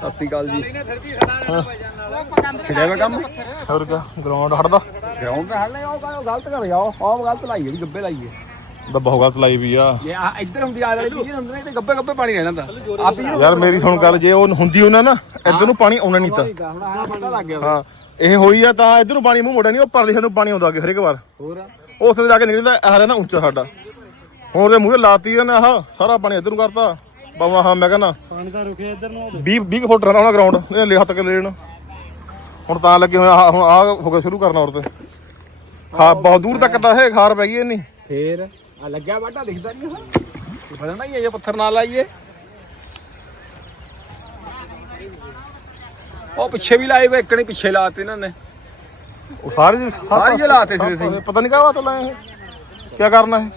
ਸਤਿ ਸ਼੍ਰੀ ਅਕਾਲ ਜੀ। ਕਿਹੜਾ ਵਾ ਕੰਮ? ਹੋਰ ਕਿਆ ਗਰਾਊਂਡ ਹਟਦਾ। ਗਰਾਊਂਡ ਤੇ ਹੜ ਲੈ ਉਹ ਗਲਤ ਕਰ ਗਿਆ ਉਹ ਆਹ ਗਲਤ ਲਾਈ ਹੈ ਵੀ ਗੱਬੇ ਲਾਈ ਹੈ ਦਾ ਬਹੁਤ ਗਲਤ ਲਾਈ ਵੀ ਆ। ਇਹ ਆ ਇੱਧਰ ਹੁੰਦੀ ਆ ਵਾਲੀ ਚੀਜ਼ ਹੁੰਦੀ ਨੇ ਤੇ ਗੱਬੇ ਗੱਬੇ ਪਾਣੀ ਰਹਿ ਜਾਂਦਾ। ਆਪੀ ਯਾਰ ਮੇਰੀ ਸੁਣ ਗੱਲ ਜੇ ਉਹ ਹੁੰਦੀ ਉਹਨਾਂ ਨਾ ਇੱਧਰ ਨੂੰ ਪਾਣੀ ਆਉਣਾ ਨਹੀਂ ਤਾਂ। ਹੁਣ ਆ ਪਤਾ ਲੱਗ ਗਿਆ ਹਾਂ ਇਹ ਹੋਈ ਆ ਤਾਂ ਇੱਧਰ ਨੂੰ ਪਾਣੀ ਮੂੰਹ ਮੋੜਿਆ ਨਹੀਂ ਉਹ ਪਰਲੇ ਸਾਨੂੰ ਪਾਣੀ ਆਉਂਦਾ ਅੱਗੇ ਹਰੇਕ ਵਾਰ। ਹੋਰ? ਉਹ ਉੱਥੇ ਜਾ ਕੇ ਨਿਕਲਦਾ ਇਹ ਰਹਿੰਦਾ ਉੱਚਾ ਸਾਡਾ। ਹੁਣ ਉਹਦੇ ਮੂਹਰੇ ਲਾਤੀ ਇਹਨੇ ਆਹ ਸਾਰਾ ਪਾਣੀ ਇੱਧਰ ਨੂੰ ਕਰਤਾ। ਬਾਵਾ ਹਾਂ ਮੈਂ ਕਹਿੰਦਾ ਪਾਣੀ ਤਾਂ ਰੁਕਿਆ ਇੱਧਰ ਨੂੰ 20 20 ਫੁੱਟ ਰਹਿੰਦਾ ਹੋਣਾ ਗਰਾਊਂਡ ਇਹ ਲੈ ਹੱਥ ਕੇ ਲੈਣ। ਹੁਣ ਤਾਂ ਲੱਗੇ ਹੋਏ ਆ ਹੁਣ ਆ ਹੋ ਗਿਆ ਸ਼ੁਰੂ ਕਰਨਾ ਔਰ ਤੇ ਖਾ ਬਹੁਤ ਦੂਰ ਤੱਕ ਤਾਂ ਇਹ ਖਾਰ ਪੈ ਗਈ ਇੰਨੀ। ਫੇਰ ਆ ਲੱਗਿਆ ਬਾਟਾ ਦਿਖਦਾ ਨਹੀਂ ਹਾਂ ਪਤਾ ਨਹੀਂ ਇਹ ਜੇ ਪੱਥਰ ਨਾਲ ਲਾਈਏ। ਉਹ ਪਿੱਛੇ ਵੀ ਲਾਏ ਵੇ ਇੱਕਣੇ ਪਿੱਛੇ ਲਾਤੇ ਇਹਨਾਂ ਨੇ। ਉਹ ਸਾਰੇ ਸਾਰੇ ਲਾਤੇ ਸੀ। ਪਤਾ ਨਹੀਂ ਕਾਹਵਾ ਤੋਂ ਲਾਏ ਇਹ। ਕੀ ਕਰਨਾ ਹੈ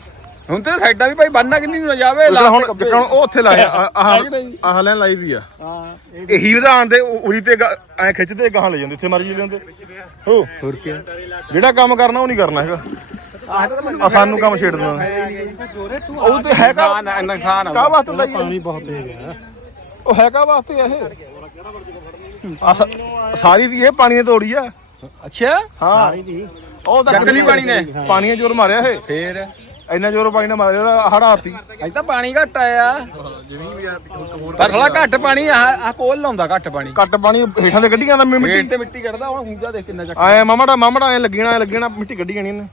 ਹੁਣ ਤੇ ਸਾਈਡਾਂ ਵੀ ਭਾਈ ਬੰਨਾ ਕਿੰਨੀ ਨੂੰ ਜਾਵੇ ਲਾ ਹੁਣ ਕੇ ਜਿੱਕਣ ਉਹ ਉੱਥੇ ਲਾਇਆ ਆਹ ਹੈ? ਆਹ ਲੈਣ ਲਾਈ ਵੀ ਆ। ਹਾਂ ਇਹੀ ਵਿਧਾਨ ਦੇ ਉ- ਉਰੀ ਤੇ ਐ ਖਿੱਚਦੇ ਗਾਹਾਂ ਲੈ ਜਾਂਦੇ ਇੱਥੇ ਮਰਜ਼ੀ ਲੈਂਦੇ ਹੋ ਹੋਰ ਕੀ? ਜਿਹੜਾ ਕੰਮ ਕਰਨਾ ਉਹ ਨਹੀਂ ਕਰਨਾ ਹੈਗਾ। ਆ ਸਾਨੂੰ ਕੰਮ ਛੇੜ ਦੇਣਾ ਉਹ ਤੇ ਹੈ ਕਾ ਨੁਕਸਾਨ ਆ, ਨੁਕਸਾਨ ਆ। ਕਾ ਵਾਸਤੇ ਲਾਈ ਪਾਣੀ ਬਹੁਤ ਤੇਜ਼ ਹੈ ਉਹ ਹੈ ਕਾ ਵਾਸਤੇ ਇਹ। ਆ ਸ- ਸਾਰੀ ਦੀ ਇਹ ਪਾਣੀ ਨੇ ਤੋੜੀ ਆ। ਅੱਛਾ? ਹਾਂ। ਉਹ ਤਾਂ ਚੱਕ ਲਈ ਪਾਣੀ ਨੇ। ਪਾਣੀ ਨੇ ਜ਼ੋਰ ਮਾਰਿਆ ਇਹ। ਫੇਰ? ਇੰਨਾ ਜ਼ੋਰ ਪਾਣੀ ਨੇ ਮਾਰਿਆ ਜਿਹੜਾ ਹੜਾਤੀ ਅਜ ਤਾਂ ਪਾਣੀ ਘੱਟ ਆਇਆ। ਪਰ ਥੋੜਾ ਘੱਟ ਪਾਣੀ ਆ ਆ ਪੋਲ ਲਾਉਂਦਾ ਘੱਟ ਪਾਣੀ। ਕੱਟ ਪਾਣੀ ਹੇਠਾਂ ਤੇ ਕੱਢੀ ਜਾਂਦਾ ਪੇਟ ਮਿੱਟੀ ਤੇ ਮਿੱਟੀ ਕੱਢਦਾ ਹੁਣ ਹੁੰਜਾ ਦੇਖ ਕਿੰਨਾ ਚੱਕ ਆਏ ਮਾਮੜਾ ਮਾਮੜਾ ਐ ਲੱਗਣਾ ਐ ਲੱਗਣਾ ਮਿੱਟੀ ਕੱਢੀ ਜਾਣੀ ਇਹਨੇ।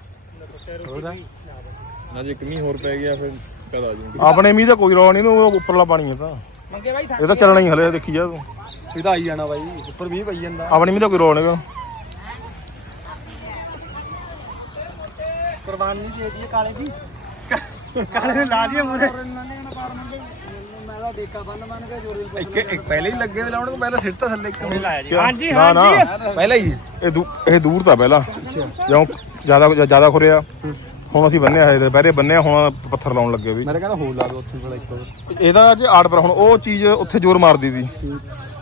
ਅਜੇ ਕਿੰਨੀ ਹੋਰ ਪੈ ਗਿਆ ਫਿਰ ਕਦ ਆ ਜੂ ਆਪਣੇ ਮੀਂਹ ਦਾ ਕੋਈ ਰੌਲਾ ਨਹੀਂ ਉਹ ਉੱਪਰਲਾ ਪਾਣੀ ਹੈ ਤਾਂ। ਮੰਗੇ ਬਾਈ ਇਹ ਤਾਂ ਚੱਲਣਾ ਹੀ ਹਲੇ ਦੇਖੀ ਜਾ ਤੂੰ। ਇਹਦਾ ਆਈ ਜਾਣਾ ਬਾਈ ਉੱਪਰ ਵੀ ਪਈ ਜਾਂਦਾ। ਆਪਣੇ ਮੀਂਹ ਦਾ ਕੋਈ ਰੌਲਾ ਨਹੀਂਗਾ ਕੁਰਬਾਨ ਨਹੀਂ ਚਾਹੀਦੀ ਕਾਲੇ ਦੀ। ਕਾਲੇ ਨੇ ਲਾ ਦਿਆ ਮੂਰੇ ਇੱਕ ਇੱਕ ਪਹਿਲੇ ਹੀ ਲੱਗੇ ਹੋਏ ਲਾਉਣ ਤੋਂ ਪਹਿਲਾਂ ਸਿੱਟ ਤਾਂ ਥੱਲੇ ਇੱਕ ਲਾਇਆ ਜੀ। ਕਿਆ? ਹਾਂਜੀ ਨਾ ਨਾ। ਪਹਿਲਾਂ ਹੀ ਇਹ ਦੂ- ਇਹ ਦੂਰ ਤਾਂ ਪਹਿਲਾਂ। ਜਿਉਂ ਜ਼ਿਆਦਾ ਜ਼ਿਆਦਾ ਖੁਰਿਆ। ਹੁਣ ਅਸੀਂ ਬੰਨਿਆ ਹੈ ਦੁਪਹਿਰੇ ਬੰਨਿਆ ਹੁਣ ਪੱਥਰ ਲਾਉਣ ਲੱਗੇ ਵੀ। ਮੇਰੇ ਕਹਿੰਦਾ ਹੋਰ ਲਾ ਦੋ ਉੱਥੇ ਥੋੜਾ ਇੱਕ ਹੋਰ ਇਹਦਾ ਜੇ ਆੜ ਪਰ ਹੁਣ ਉਹ ਚੀਜ਼ ਉੱਥੇ ਜ਼ੋਰ ਮਾਰਦੀ ਸੀ।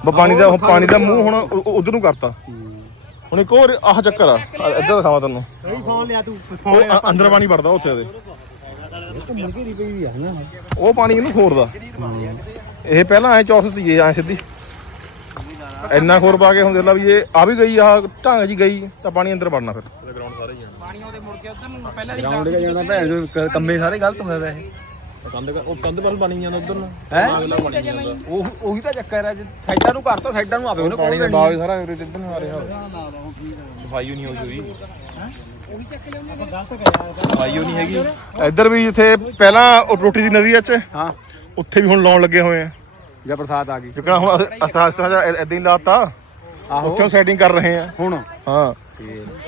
ਬ ਪਾਣੀ ਦਾ ਹੁਣ ਪਾਣੀ ਦਾ ਮੂੰਹ ਹੁਣ ਉਧਰ ਨੂੰ ਕਰਤਾ। ਹੁਣ ਇੱਕ ਹੋਰ ਆਹ ਚੱਕਰ ਆ। ਆ ਇੱਧਰ ਦਿਖਾਵਾਂ ਤੈਨੂੰ ਕੋਈ ਫੋਨ ਲਿਆ ਤੂੰ ਉਹ ਅ- ਅੰਦਰ ਪਾਣੀ ਵੜਦਾ ਉੱਥੇ ਦੇ ਪਈ ਵੀ ਆ ਨਾ ਉਹ ਪਾਣੀ ਇਹਨੂੰ ਖੋਰਦਾ ਇਹ ਪਹਿਲਾਂ ਐ ਚੌਸ ਸੀ ਐ ਸਿੱਧੀ। ਇੰਨਾ ਖੋਰ ਪਾ ਕੇ ਹੁਣ ਦੇਖ ਲਾ ਵੀ ਇਹ ਆ ਵੀ ਗਈ ਆ ਢੰਗ ਜੀ ਗਈ ਤਾਂ ਪਾਣੀ ਅੰਦਰ ਵੜਨਾ ਫਿਰ। ਪਾਣੀ ਉਹਦੇ ਮੁੜ ਕੇ ਉਧਰ ਨੂੰ ਪਹਿਲਾਂ ਨਹੀਂ ਗਰਾਊਂਡ ਕੇ ਜਾਣਾ ਭੈਣ ਚੋਦ, ਕ- ਕੰਮੇ ਸਾਰੇ ਗਲਤ ਹੋਏ ਵੈਸੇ। ਕੰਧ ਉਹ ਕੰਧ ਵੱਲ ਬਣੀ ਜਾਂਦਾ ਉਧਰ ਨੂੰ। ਹੈ? ਉਹ ਉਹੀ ਤਾਂ ਚੱਕਰ ਹੈ ਜੇ ਸਾਈਡਾਂ ਨੂੰ ਕਰਤਾ ਸਾਈਡਾਂ ਨੂੰ ਆਵੇ ਉਹਨੇ ਪਾਣੀ ਕੋਲ ਦਾ ਬਾਗ ਸਾਰਾ ਉਰੇ ਇੱਧਰ ਨੂੰ ਆ ਰਿਹਾ। ਸਫ਼ਾਈ ਨਹੀਂ ਹੋਈ ਹੋਈ ਨਹੀਂ ਹੈਗੀ। ਇੱਧਰ ਵੀ ਜਿੱਥੇ ਪਹਿਲਾਂ ਉਹ ਰੋਟੀ ਦੀ ਨਦੀ ਚ ਹਾਂ। ਉੱਥੇ ਵੀ ਹੁਣ ਲਾਉਣ ਲੱਗੇ ਹੋਏ ਆ। ਜਾਂ ਬਰਸਾਤ ਆ ਗਈ। ਜਿਕਣਾ ਹੁਣ ਅਸਾਸ ਤਾਂ ਇਦਾਂ ਹੀ ਲਾਤਾ। ਆਹੋ। ਉੱਥੋਂ ਸੈਟਿੰਗ ਕਰ ਰਹੇ ਆ। ਹੁਣ? ਹਾਂ।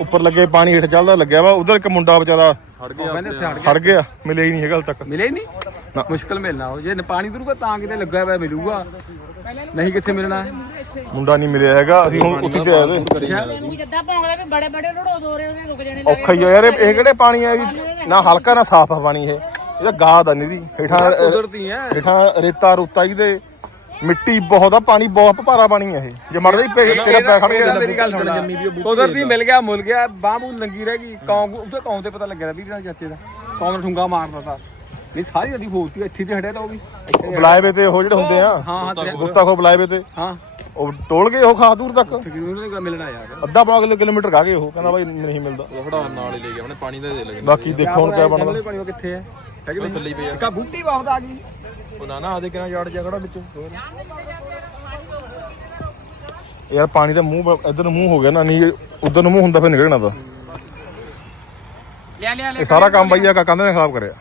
ਉੱਪਰ ਲੱਗੇ ਪਾਣੀ ਹੇਠ ਚੱਲਦਾ ਲੱਗਿਆ ਵਾ। ਉਧਰ ਇੱਕ ਮੁੰਡਾ ਵਿਚਾਰਾ ਉਹ ਕਹਿੰਦੇ ਉੱਥੇ। ਹਟ ਗਿਆ। ਮਿਲੇ ਹੀ ਨਹੀਂ ਹੈਗਾ ਹਾਲੇ ਤੱਕ। ਮਿਲੇ ਨਹੀਂ? ਨਾ। ਮੁਸ਼ਕਲ ਮਿਲਣਾ। ਉਹ ਜੇ ਪਾਣੀ ਦੂਰੂਗਾ ਤਾਂ ਕਿਤੇ ਲੱਗਾ ਹੋਇਆ ਮਿਲੂਗਾ। ਨਹੀਂ ਕਿੱਥੇ ਮਿਲਣਾ? ਮੁੰਡਾ ਨਹੀਂ ਮਿਲਿਆ ਹੈਗਾ ਅਸੀਂ ਹੁਣ ਉੱਥੇ ਤੇ ਆਏ ਵੇ ਨੂੰ ਜੱਦਾ ਭੌਂਕਦਾ ਵੀ ਬੜੇ ਬੜੇ ਰੜੋ ਦੋ ਰਹੇ ਉਹਨੇ ਰੁਕ ਜਾਣੇ ਔਖਾ ਹੀ ਆ ਯਾਰ ਇਹ ਇਹ ਕਿਹੜੇ ਪਾਣੀ ਆ ਵੀ ਨਾ ਹਲਕਾ ਨਾ ਸਾਫ਼ ਆ ਪਾਣੀ ਇਹ। ਇਹਦਾ ਗਾਹ ਦਾ ਨਹੀਂ ਦੀ ਹੇਠਾਂ ਕੁਦਰਤੀ ਹੈ ਹੇਠਾਂ ਰੇਤਾ ਰੁੱਤਾ ਹੀ ਦੇ ਮਿੱਟੀ ਬਹੁਤ ਆ ਪਾਣੀ ਬਹੁਤ ਭਾਰਾ ਪਾਣੀ ਆ ਇਹ। ਜੇ ਮੜਦਾ ਹੀ ਪੈ- ਤੇਰਾ ਪੈ ਖੜ ਗਿਆ ਮੇਰੀ ਗੱਲ ਸੁਣ ਜੰਮੀ ਵੀ ਕੁਦਰਤੀ ਮਿਲ ਗਿਆ ਮੁੱਲ ਗਿਆ ਬਾਹੂ ਨੰਗੀ ਰਹਿ ਗਈ ਕੌਂ ਉਹਦੇ ਕੌਂ ਤੇ ਪਤਾ ਲੱਗਿਆ ਵੀਰ ਨਾਲ ਚਾਚੇ ਦਾ। ਕੌਂ ਨੇ ਠੁੰਗਾ ਮਾਰਦਾ ਤਾ। ਨਹੀਂ ਸਾਰੀ ਨਦੀ ਫੋਲਤੀ ਇੱਥੇ ਤੇ ਹਟਿਆ ਤਾਂ ਉਹ ਵੀ। ਇੱਥੇ ਬੁਲਾਏ ਵੇ ਤੇ ਉਹ ਜਿਹੜੇ ਹੁੰਦੇ ਆ। ਹਾਂ ਹਾਂ ਤੇ- ਗੁੱਤਾ ਖੋ ਬੁਲਾਏ ਵੇ ਤੇ ਹਾਂ। ਉਹ ਟੋਲ ਗਏ ਉਹ ਖਾਸ ਦੂਰ ਤੱਕ? ਤਕਰੀਬਨ ਉਹਨੇ ਮਿਲਣਾ ਯਾਰ ਅੱਧਾ ਪੌਣਾ ਕਿਲੋ ਕਿਲੋਮੀਟਰ ਗਾ ਗਏ ਉਹ। ਕਹਿੰਦਾ ਬਾਈ ਨਹੀਂ ਮਿਲਦਾ। ਫੜਾ ਨਾਲ ਹੀ ਲੈ ਗਿਆ ਉਹਨੇ ਪਾਣੀ ਦਾ ਦੇ ਲਗੇ ਬਾਕੀ ਦੇਖੋ ਹੁਣ ਕਿਆ ਬਣਦਾ। ਪਾਣੀ ਉਹ ਕਿੱਥੇ ਹੈ ਹੈ ਕਿ ਨਹੀਂ? ਥੱਲੇ ਹੀ ਪਿਆ ਇੱਕ ਆ ਬੂਟੀ ਬਹੁਤ ਆ ਗਈ। ਉਹ ਨਾ ਨਾ ਆਦੇ ਕਿਹਨਾਂ ਜੜ ਜਾ ਖੜਾ ਵਿੱਚ। ਯਾਰ ਪਾਣੀ ਦਾ ਮੂੰਹ ਬ- ਇੱਧਰ ਨੂੰ ਮੂੰਹ ਹੋ ਗਿਆ ਨਾ ਨਹੀਂ ਉਧਰ ਨੂੰ ਮੂੰਹ ਹੁੰਦਾ ਫਿਰ ਨਿਕਲਣਾ ਤਾਂ। ਲਿਆ ਲਿਆ ਇਹ ਸਾਰਾ ਕੰਮ ਬਾਈ ਆ ਕੰਧ ਨੇ ਖਰਾਬ ਕਰਿਆ।